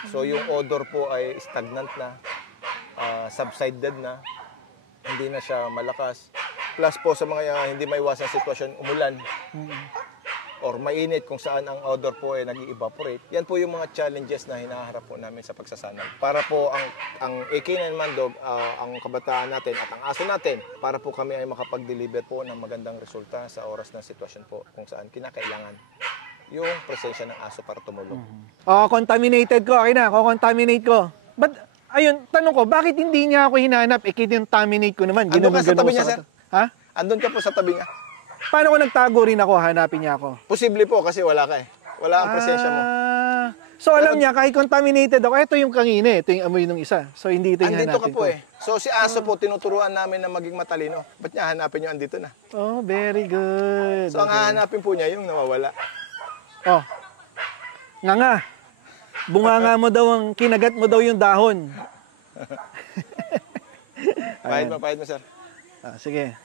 So yung odor po ay stagnant na, subsided na, hindi na siya malakas. Plus po sa mga hindi maiwasan sitwasyon, umulan or mainit kung saan ang odor po ay nag-evaporate. Yan po yung mga challenges na hinaharap po namin sa pagsasanay. Para po ang AK9 Mandog, ang kabataan natin at ang aso natin, para po kami ay makapag-deliver po ng magandang resulta sa oras ng sitwasyon po kung saan kinakailangan yung presensya ng aso para tumulong. Contaminated ko. Okay na, contaminate ko. But, ayun, tanong ko, bakit hindi niya ako hinanap? Contaminate ko naman. Andun ka sa tabi niya, sir? Ha? Andun ka po sa tabi niya. Paano ko nagtago rin ako, hanapin niya ako? Posible po kasi wala ka eh. Wala ang presensya mo. So alam niya, kahit contaminated ako, ito yung kanina, ito yung amoy ng isa. So hindi ito yung Andito hanapin ka po ko. eh. So si aso po, tinuturuan namin na maging matalino. Ba't niya hanapin niyo andito na? Oh, very good. So ang hahanapin po niya yung nawawala. Oh, nga. Bunganga mo daw, kinagat mo daw yung dahon. Pahid mo, sir. Sige.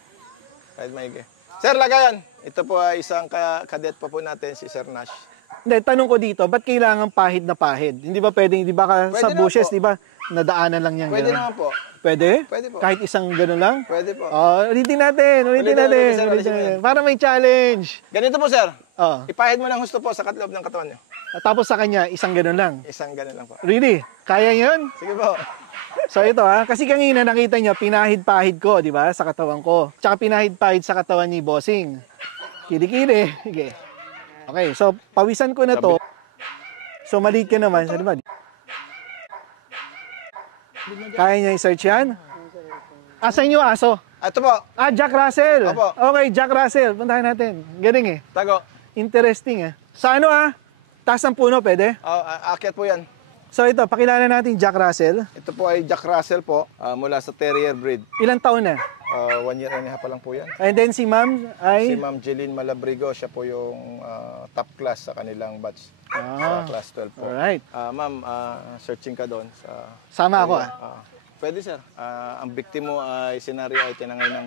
Pahid maigi. Sir, lagayan. Ito po ay isang kadet pa po natin, si Sir Nash. Hindi, tanong ko dito, ba't kailangan pahid na pahid? Hindi ba pwedeng, di ba sa Pwede bushes, po. di ba, nadaanan lang yan? Pwede ganun? naman po. Pwede? Pwede po. Kahit isang gano'n lang? Pwede po. Ulitin natin. Ulitin, sir, ulitin natin. Para may challenge. Ganito po, sir. Oh. Ipahid mo ng husto po sa katloob ng katawan niyo. Tapos sa kanya, isang gano'n lang. Isang ganun lang po. Really? Kaya yun? Sige po. So ito kasi kanina nakita nyo, pinahid-pahid ko, di ba, sa katawan ko. Tsaka pinahid-pahid sa katawan ni Bossing. Kili-kili. Sige. Okay, so pawisan ko na to. So maliit ka naman, di ba? Kaya niya i-search yan? Asan yung aso? Ito po. Jack Russell. Opo. Okay, Jack Russell. Puntahan natin. Galing eh. Tago. Interesting eh. Sa ano taas ng puno, pwede? Akyat po yan. So ito, pakilala natin Jack Russell. Ito po ay Jack Russell po, mula sa Terrier breed. Ilang taon na? 1 year and a half pa lang po yan. And then si ma'am ay? Si Ma'am Jeline Malabrigo, siya po yung top class sa kanilang batch. Sa class 12 po. Alright. Ma'am, searching ka doon. Sama ako Pwede sir. Ang biktimo ay senaryo ay tinangay ng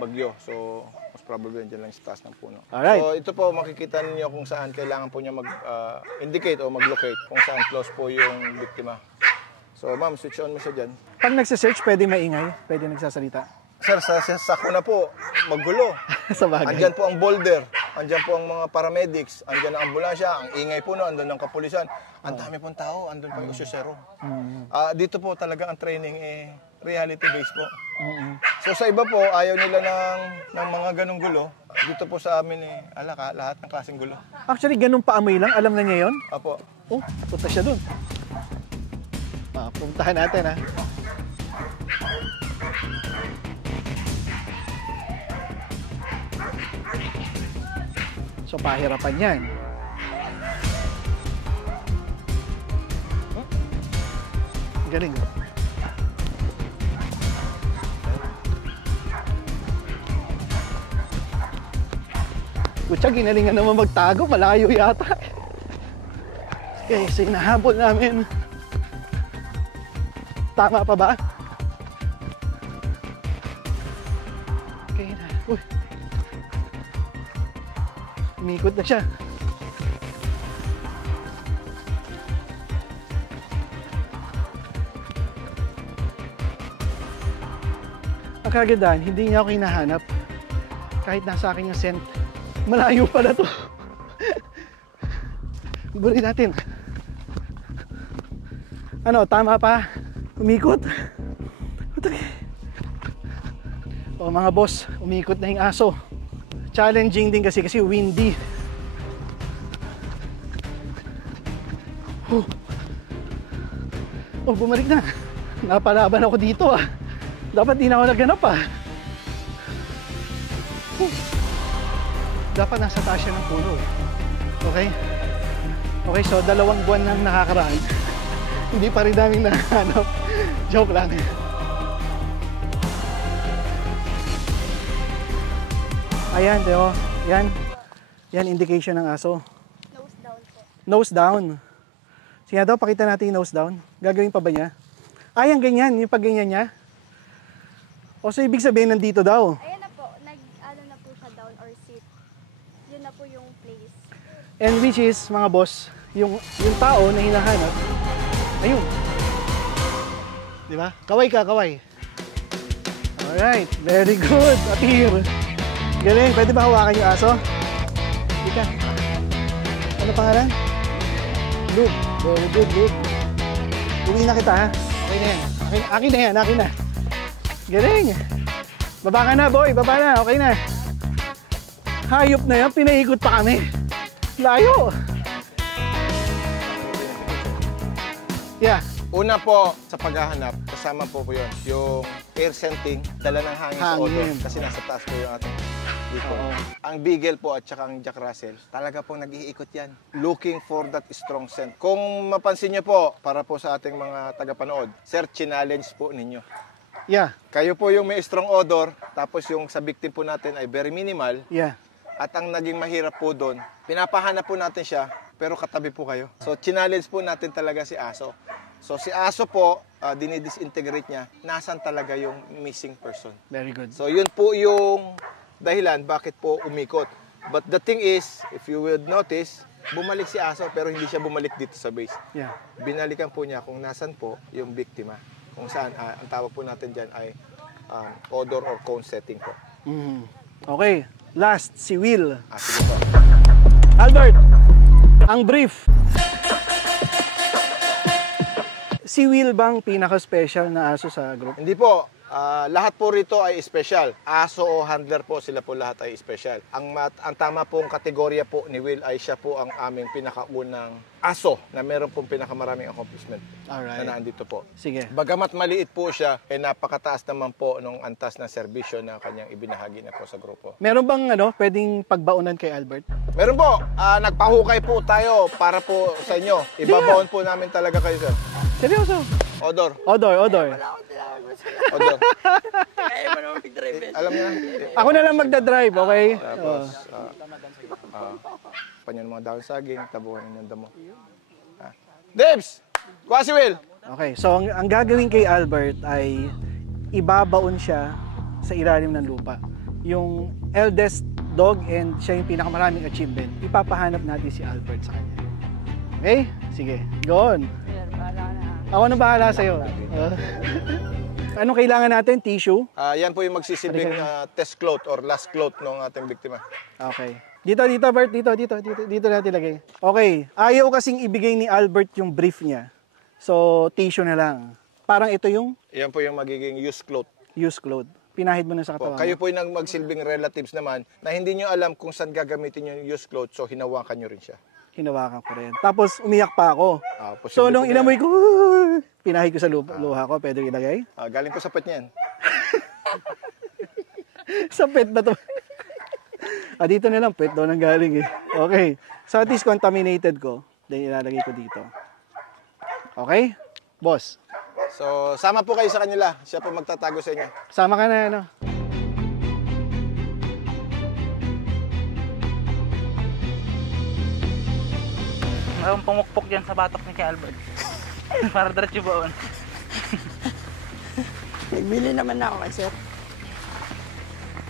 bagyo. So, most probably dyan lang sa taas ng puno. Alright. So, ito po, makikita ninyo kung saan kailangan po niya mag-indicate o mag-locate kung saan close po yung biktima. So, ma'am, switch on mo siya dyan. Pag nagsisearch, pwede maingay? Pwede nagsasalita? Sir, sa kuna po, magulo. Sa bagay. Andyan po ang boulder, andyan po ang mga paramedics, andyan ang ambulansya, ang ingay po no, andun ang kapulisan. Ang dami pong tao, andun pa yung usyosero. Dito po talaga ang training reality-based po. So sa iba po, ayaw nila ng mga ganong gulo. Dito po sa amin lahat ng klaseng gulo. Actually, ganun pa amoy lang. Alam na niya yun? Apo. Oh, punta siya dun. Puntahan natin So, pahirapan yan. Galing. Kutsa, ginalingan naman magtago. Malayo yata. Okay, so hinahabol namin. Tama pa ba? Okay na. Uy. Umikot na siya. Ang kagandahan, hindi niya ako hinahanap. Kahit nasa akin yung scent. Malayo pala to. Buri natin. Ano, tama pa? Umikot? O mga boss, umikot na yung aso. Challenging din kasi windy. Oh, bumalik na. Napalaban ako dito ah. Dapat di na ako nagganap ah. Dapat nasa taas siya ng puno eh. Okay? Okay, so 2 buwan nang nakakaraan. Hindi pa rin namin nahanap. Joke lang. Ayan, Teo. Yan. Yan, indication ng aso. Nose down po. Nose down. Sige daw, pakita natin yung nose down. Gagawin pa ba niya? Ay, ang ganyan. Yung pagganyan niya. O so, ibig sabihin nandito daw. Ayan na po, nag-ano na po siya down or sit. Yun na po yung place. And which is, mga boss, yung tao na hinahanap, ayun. Diba? Kaway ka, kaway. Alright, very good. Appear. Galing, pwede ba hawakan yung aso? Dika. Ano pangalan? Lube. Very good, Lube. Uwi na kita ha. Okay na yan. Akin na yan, akin na. Galing. Baba ka na, boy. Baba na, okay na. Hayop na yan, pinaikot pa kami. Layo. Yeah. Una po, sa paghahanap, kasama po yun. Yung air scenting, dala ng hangin sa odor. Kasi nasa taas po yung ating dito. Ang Beagle po at saka ang Jack Russell, talaga po nag-iikot yan. Looking for that strong scent. Kung mapansin nyo po, para po sa ating mga tagapanood, sir, challenge po ninyo. Yeah. Kayo po yung may strong odor, tapos yung sa victim po natin ay very minimal. Yeah. At ang naging mahirap po doon, pinapahanap po natin siya, pero katabi po kayo. So, challenge po natin talaga si aso. So, si aso po, dinidisintegrate niya, nasan talaga yung missing person. Very good. So, yun po yung dahilan bakit po umikot. But the thing is, if you would notice, bumalik si aso, pero hindi siya bumalik dito sa base. Yeah. Binalikan po niya kung nasan po yung biktima. Kung saan, ang tawag po natin dyan ay odor or cone setting po. Okay. Last, si Will. Sige po. Albert, ang brief. Si Will bang pinaka-special na aso sa group? Hindi po. Lahat po rito ay special. Aso o handler po, sila po lahat ay special. Ang tama pong kategorya po ni Will ay siya po ang aming pinakaunang aso na meron pong pinakamaraming accomplishment. Alright. Na nandito po. Sige. Bagamat maliit po siya, napakataas naman po nung antas na serbisyo na kanyang ibinahagi na po sa grupo. Meron bang pwedeng pagbaunan kay Albert? Meron po. Nagpahukay po tayo para po sa inyo. Ibabaon po namin talaga kayo, sir. Seryoso? Odor. Odor. Odor. Kaya mo naman mag-drive yan. Alam niyo na. Ako na lang magdadrive, okay? Tapos, panyan mga dahon saging, tabuhan ng damo. Debs! Kuha si Will! Okay, so ang gagawin kay Albert ay ibabaon siya sa ilalim ng lupa. Yung eldest dog and siya yung pinakamaraming achievement. Ipapahanap natin si Albert sa kanya. Okay? Sige, go on. Sir, bahala ka na. Ako na bahala sa'yo. Anong kailangan natin? Tissue? Yan po yung magsisilbing test cloth or last cloth ng ating biktima. Okay. Dito, Bert. Dito natin ilagay. Okay. Ayaw kasing ibigay ni Albert yung brief niya. So, tissue na lang. Parang ito yung Yan po yung magiging used cloth. used cloth. Pinahid mo na sa katawan. Kayo po yung magsilbing relatives naman na hindi nyo alam kung saan gagamitin yung used cloth, so hinawakan nyo rin siya. Hinawakan ko rin. Tapos, umiyak pa ako. Posible So, nung po inamoy ko, pinahid ko sa luha ko. Pwede ilagay? galing po sa pet niyan. Sa pet na to. Dito na lang, pet daw nang galing eh. Okay. So at least contaminated ko. Then ilalagay ko dito. Okay? Boss, So, sama po kayo sa kanila. Siya po magtatago sa inyo. sama ka na Mayroong pumukpok dyan sa batok ni kay Albert. Para diretso baon. Nagbili naman ako kay sir.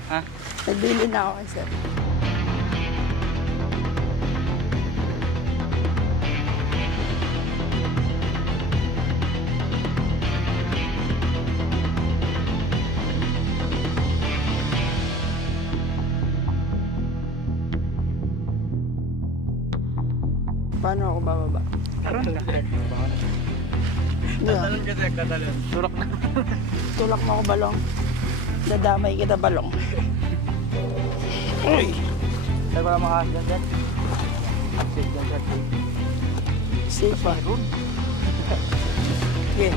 Ha? Nagbili na ako kay sir. Paano ako bababa? Karoon ka. Doon. Kasi nagtatalon. Turok na. Tulak mo ako balong. Dadamay kita balong. Tayo ba mga aslan dyan? Safe dyan, sir. Safe pa. Okay.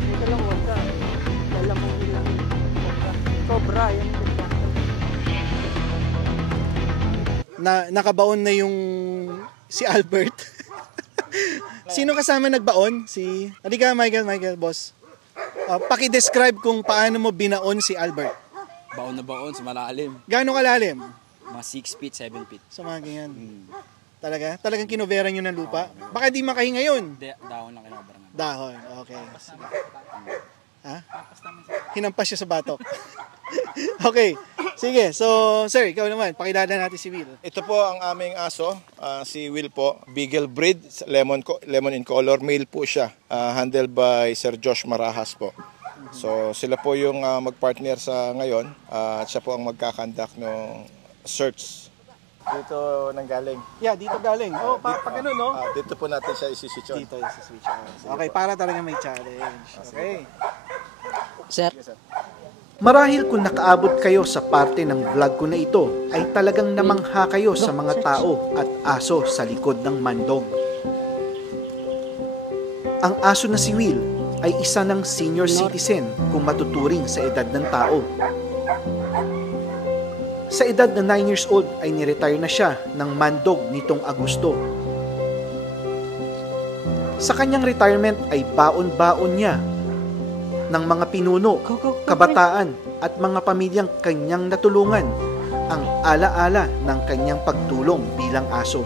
Dito lang huwag ka. Dala mo nila. Cobra, yan. Nakabaon na yung si Albert. Sino kasama nagbaon? Halika, Michael, boss. Paki-describe kung paano mo binaon si Albert. Baon na baon sa malalim. Gaano kalalim? Mga 6 feet, 7 feet. Sa mga ganyan. Talagang kinoveran nyo ng lupa? Baka di makahinga yun. Dahon lang kinabara nga. Dahon, okay. Ha? Hinampas siya sa batok. Okay. Sige, so sir, ikaw naman, pakilala natin si Will. Ito po ang aming aso, si Will po, Beagle breed, lemon in color, male po siya, handled by Sir Josh Marahas po. So sila po yung magpartner sa ngayon, at siya po ang magkakandak ng search. Dito nanggaling. Yeah, dito galing. Oh, pag ano, no? Dito po natin siya isi-switch on. Dito yung switch on. Okay, para talaga may challenge. Okay. Sir, Marahil kung nakaabot kayo sa parte ng vlog ko na ito, ay talagang namangha kayo sa mga tao at aso sa likod ng mandog. Ang aso na si Will ay isa ng senior citizen kung matuturing sa edad ng tao. Sa edad na 9 years old ay niretire na siya ng mandog nitong Agosto. Sa kanyang retirement ay baon-baon niya ng mga pinuno, kabataan at mga pamilyang kanyang natulungan ang alaala ng kanyang pagtulong bilang aso.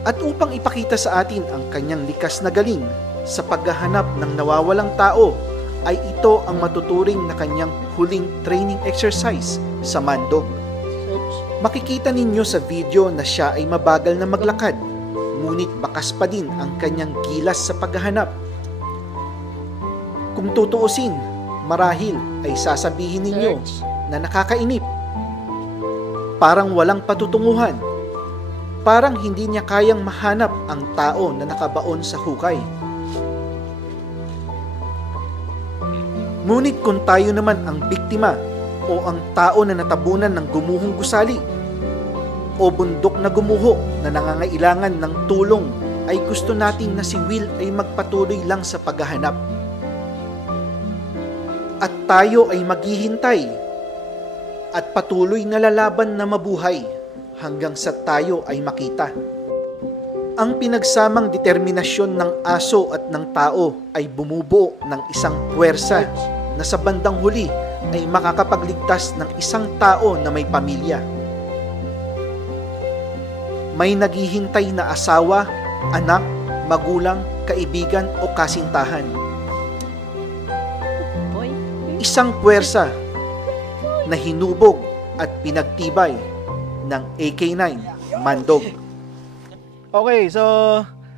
At upang ipakita sa atin ang kanyang likas na galing sa paghahanap ng nawawalang tao, ay ito ang matuturing na kanyang huling training exercise sa mandog. Makikita ninyo sa video na siya ay mabagal na maglakad, ngunit bakas pa din ang kanyang gilas sa paghahanap. Kung tutuusin, marahil ay sasabihin ninyo na nakakainip. Parang walang patutunguhan. Parang hindi niya kayang mahanap ang tao na nakabaon sa hukay. Ngunit kung tayo naman ang biktima o ang tao na natabunan ng gumuhong gusali o bundok na gumuho na nangangailangan ng tulong, ay gusto natin na si Will ay magpatuloy lang sa paghahanap. At tayo ay maghihintay at patuloy na lalaban na mabuhay hanggang sa tayo ay makita. Ang pinagsamang determinasyon ng aso at ng tao ay bumubuo ng isang puwersa na sa bandang huli ay makakapagligtas ng isang tao na may pamilya. May naghihintay na asawa, anak, magulang, kaibigan o kasintahan. Isang puwersa na hinubog at pinagtibay ng AK-9 Mandog. Okay, so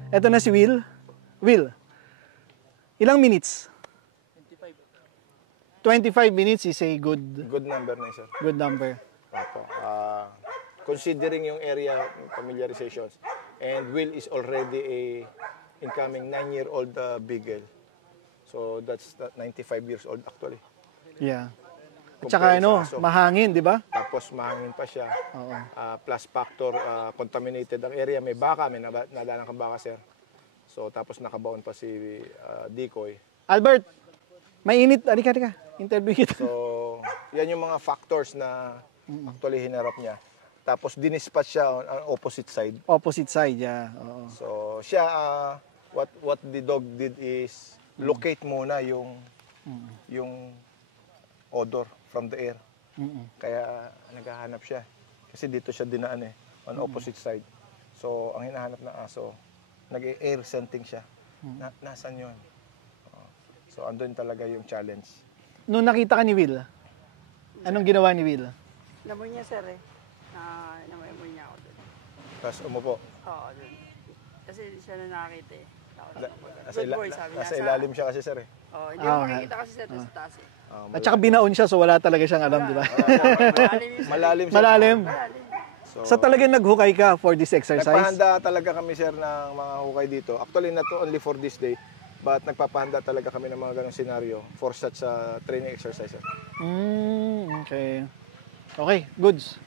eto na si Will. Will, ilang minutes? 25 minutes is a good number na sir. good number. Opo. Considering yung area familiarizations, and Will is already a incoming 9-year-old Beagle. So that's 95 years old actually. Yeah. At saka mahangin, di ba? Tapos mahangin pa siya. Oo. Plus factor, contaminated ang area. May baka, may nadalang kang baka, sir. So tapos nakabaon pa si Decoy. Albert, mainit. Halika. Interview kita. So yan yung mga factors na actually hinarap niya. Tapos dinispatch siya on opposite side. Opposite side, yeah. Oo. So siya, what the dog did is locate muna yung odor from the air. Kaya naghahanap siya. Kasi dito siya dinaan on opposite side. So ang hinahanap ng aso, nag-air scenting siya. Nasaan yun? So andun talaga yung challenge. Nung nakita ka ni Will, anong ginawa ni Will? namoy niya sir namoy niya ako doon. Tapos umupo. Oo, doon. Kasi siya na nakakita Good boy, sabi niya. Nasa ilalim siya kasi sir Oo, hindi mo makikita kasi sir sa taas At saka binaon siya so wala talaga siyang alam, di ba? Malalim siya. Malalim. So talagang naghukay ka for this exercise? Nagpahanda talaga kami, sir, ng mga hukay dito. Actually, not only for this day, but nagpapahanda talaga kami ng mga ganong senaryo for such training exercises. Okay. Okay, goods.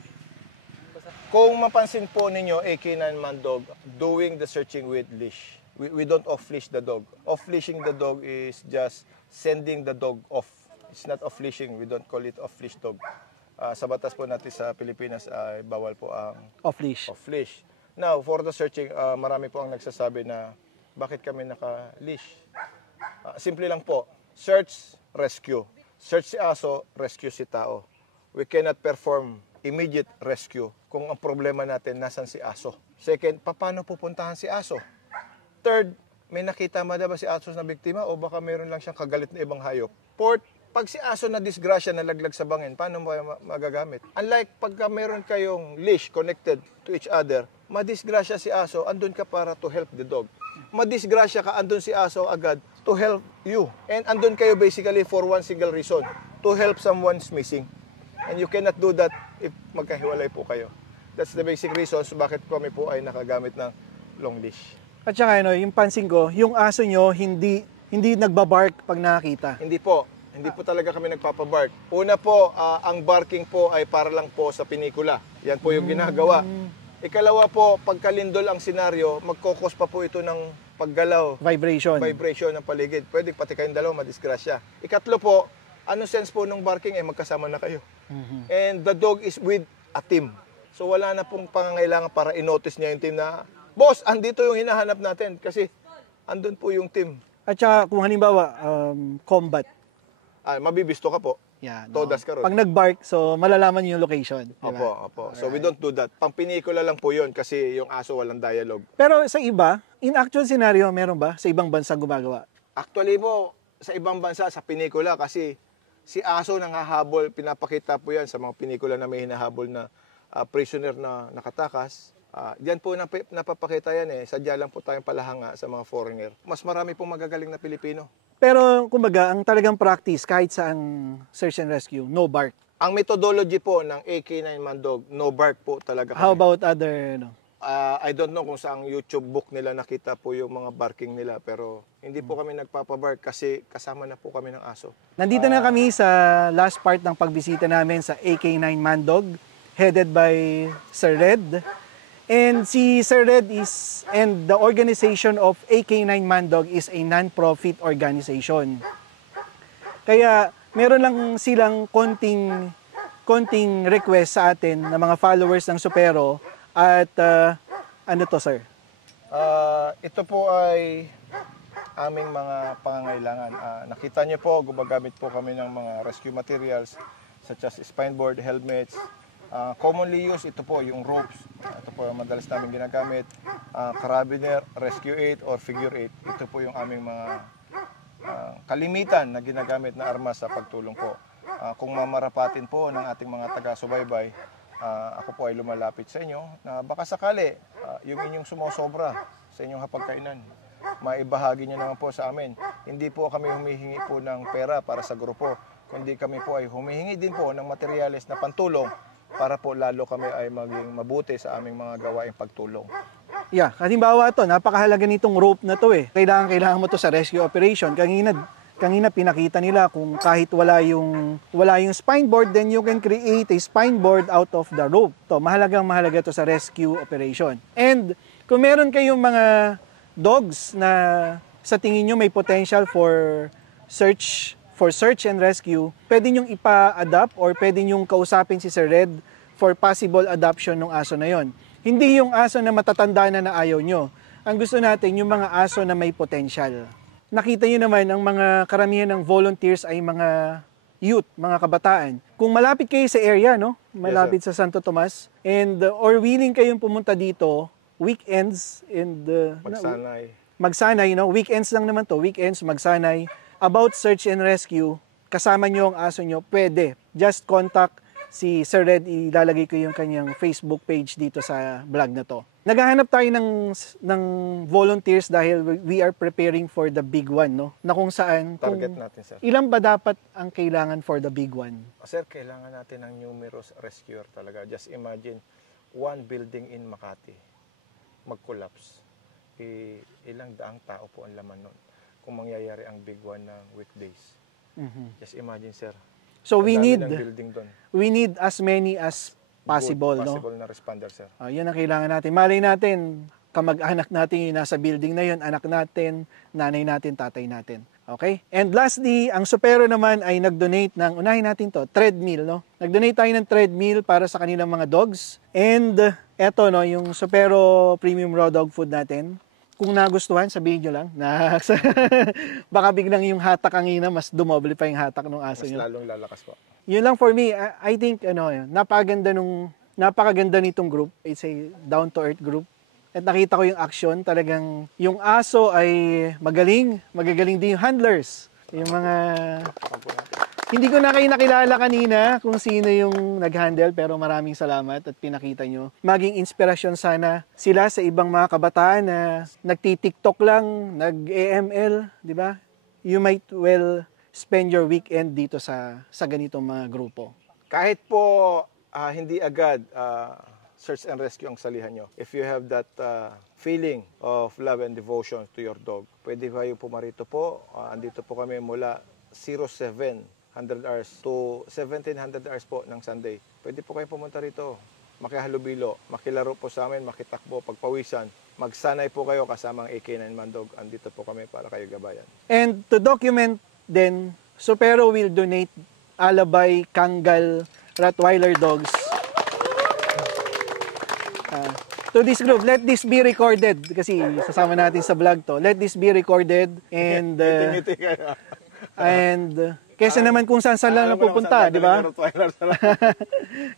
Kung mapansin po ninyo, AK9 Mandog doing the searching with leash. We don't off-leash the dog. Off-leashing the dog is just sending the dog off. It's not off-leashing. We don't call it off-leash dog. Sa batas po natin sa Pilipinas ay bawal po ang Off-leash. off-leash. Now, for the searching, marami po ang nagsasabi na bakit kami naka-leash. Simple lang po. Search, rescue. Search si aso, rescue si tao. We cannot perform immediate rescue kung ang problema natin nasan si aso. Second, paano pupuntahan si aso? Third, may nakita ba si aso na biktima o baka meron lang siyang kagalit na ibang hayop? Fourth, pag si aso na disgrasya nalaglag sa bangin, paano mo magagamit? Unlike pagka meron kayong leash connected to each other, madisgrasya si aso, andun ka para to help the dog. Madisgrasya ka, andun si aso agad to help you. And andun kayo basically for one single reason, to help someone's missing. And you cannot do that if magkahiwalay po kayo. That's the basic reasons bakit kami po ay nakagamit ng long leash. At saka yung pansin ko, yung aso nyo hindi nagbabark pag nakakita. Hindi po talaga kami nagpapabark. Una po, ang barking po ay para lang po sa pinikula. Yan po yung ginagawa. Ikalawa po, pagkalindol ang senaryo, magkokos pa po ito ng paggalaw. Vibration ng paligid. Pwede pati kayong dalawa madisgrasya. Ikatlo po, ano sense po nung barking magkasama na kayo. And the dog is with a team. So wala na pong pangangailangan para i-notice niya yung team na, boss, andito yung hinahanap natin kasi andun po yung team. At saka kung halimbawa, combat. Mabibisto ka po. Yeah, no? Todas ka ron. Pag nag-bark, so malalaman yung location. Diba? Opo. So we don't do that. Pang pinikula lang po yun kasi yung aso walang dialogue. Pero sa iba, in actual scenario, meron ba sa ibang bansa gumagawa? Actually po, sa ibang bansa, sa pinikula kasi si aso nanghahabol, pinapakita po yan sa mga pinikula na may hinahabol na prisoner na nakatakas. Diyan po napapakita yan Sadya lang po tayong palahanga sa mga foreigner. Mas marami pong magagaling na Pilipino. Pero kumbaga, ang talagang practice kahit saan search and rescue, no bark. Ang methodology po ng AK9 Mandog, no bark po talaga kami. How about other, I don't know kung saang YouTube book nila nakita po yung mga barking nila, pero hindi po kami nagpapabark kasi kasama na po kami ng aso. Nandito na kami sa last part ng pagbisita namin sa AK9 Mandog, headed by Sir Red. And si Sir Red and the organization of AK9 Mandog is a non-profit organization. Kaya meron lang silang konting request sa atin na mga followers ng Supero at ano to, sir? Ito po ay aming mga pangangailangan. Nakita niyo po, gumagamit po kami ng mga rescue materials such as spine board, helmets. Commonly used, ito po yung ropes. Ito po yung madalas namin ginagamit. Carabiner, Rescue 8 or Figure 8. Ito po yung aming mga kalimitan na ginagamit na armas sa pagtulong po. Kung mamarapatin po ng ating mga taga-subaybay, ako po ay lumalapit sa inyo na baka sakali yung inyong sumosobra sa inyong hapagkainan, maibahagi nyo naman po sa amin. Hindi po kami humihingi po ng pera para sa grupo, kundi kami po ay humihingi din po ng materyales na pantulong para po lalo kami ay maging mabuti sa aming mga gawaing pagtulong. Yeah, halimbawa ito, napakahalaga nitong rope na to Kailangan mo to sa rescue operation. Kanina pinakita nila kung kahit wala yung spine board, then you can create a spine board out of the rope. Mahalaga to sa rescue operation. And kung meron kayong mga dogs na sa tingin nyo may potential for search and rescue, pwede nyong ipa-adapt or pwede nyong kausapin si Sir Red for possible adoption ng aso na yon. Hindi yung aso na matatanda na ayaw nyo. Ang gusto natin, yung mga aso na may potential. Nakita nyo naman, ang mga karamihan ng volunteers ay mga youth, mga kabataan. Kung malapit kayo sa area, malapit sa Santo Tomas, and or willing kayong pumunta dito, weekends, and magsanay, weekends lang naman to, magsanay, about search and rescue, kasama nyo ang aso nyo, pwede. Just contact si Sir Red, ilalagay ko yung kanyang Facebook page dito sa vlog na to. Naghahanap tayo ng volunteers dahil we are preparing for the big one, na kung saan, target natin, sir. Ilan ba dapat ang kailangan for the big one? Sir, kailangan natin ng numerous rescuer talaga. Just imagine, one building in Makati mag-collapse, ilang daang tao po ang laman nun kung mangyayari ang big one ng weekdays. Just imagine, sir. So Ang dami ng building doon. we need as many as possible, no? Possible na responder, sir. Yun ang kailangan natin. Malay natin, kamag-anak natin yung nasa building na yun, anak natin, nanay natin, tatay natin. Okay? And lastly, ang Supero naman ay nag-donate ng, unahin natin to, treadmill, no? Nag-donate tayo ng treadmill para sa kanilang mga dogs. And eto, no, yung Supero Premium Raw Dog Food natin. Kung nagustuhan, sabihin nyo lang. Baka biglang yung hatak ang ina, mas dumoble pa yung hatak ng aso nyo. Mas lalong lalakas po. Yun lang for me. I think, napakaganda nitong group. It's a down-to-earth group. At nakita ko yung action, talagang yung aso ay magagaling din yung handlers. Yung mga, hindi ko na kayo nakilala kanina kung sino yung nag-handle, pero maraming salamat at pinakita nyo. Maging inspirasyon sana sila sa ibang mga kabataan na nagti-TikTok lang, nag-AML, di ba? You might well spend your weekend dito sa ganitong mga grupo. Kahit po hindi agad search and rescue ang salihan nyo. If you have that feeling of love and devotion to your dog, pwede kayo pumarito po. Andito po kami mula 0700 hours to 1700 hours po ng Sunday. Pwede po kayo pumunta rito, makihalubilo, makilaro po sa amin, makitakbo, pagpawisan. Magsanay po kayo kasama ang AK9 Mandog. Andito po kami para kayo gabayan. And to document then, Supero will donate Alabay, Kangal, Rottweiler dogs to this group. Let this be recorded kasi sasama natin sa vlog to. Let this be recorded and kesa naman kung saan lang napupunta, di ba?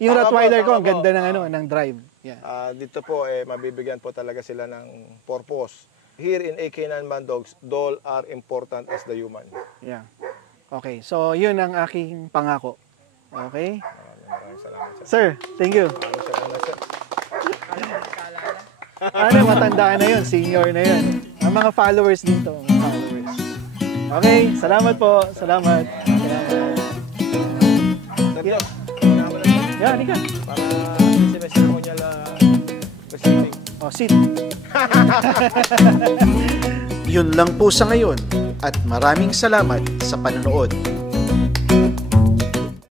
Yung Rottweiler ko, ang ganda ng drive. Yeah. Dito po mabibigyan po talaga sila ng purpose. Here in AK9 Mandogs, doll are important as the human. Yeah. Okay, so yun ang aking pangako. Okay? Maraming salamat, sir. Thank you. Maraming salamat, sir. Matanda na yun, senior na yun. Ang mga followers dito, Okay, salamat po. Salamat. Yeah, halika. Para sa ceremonial receiving. Sit. Yun lang po sa ngayon at maraming salamat sa panonood.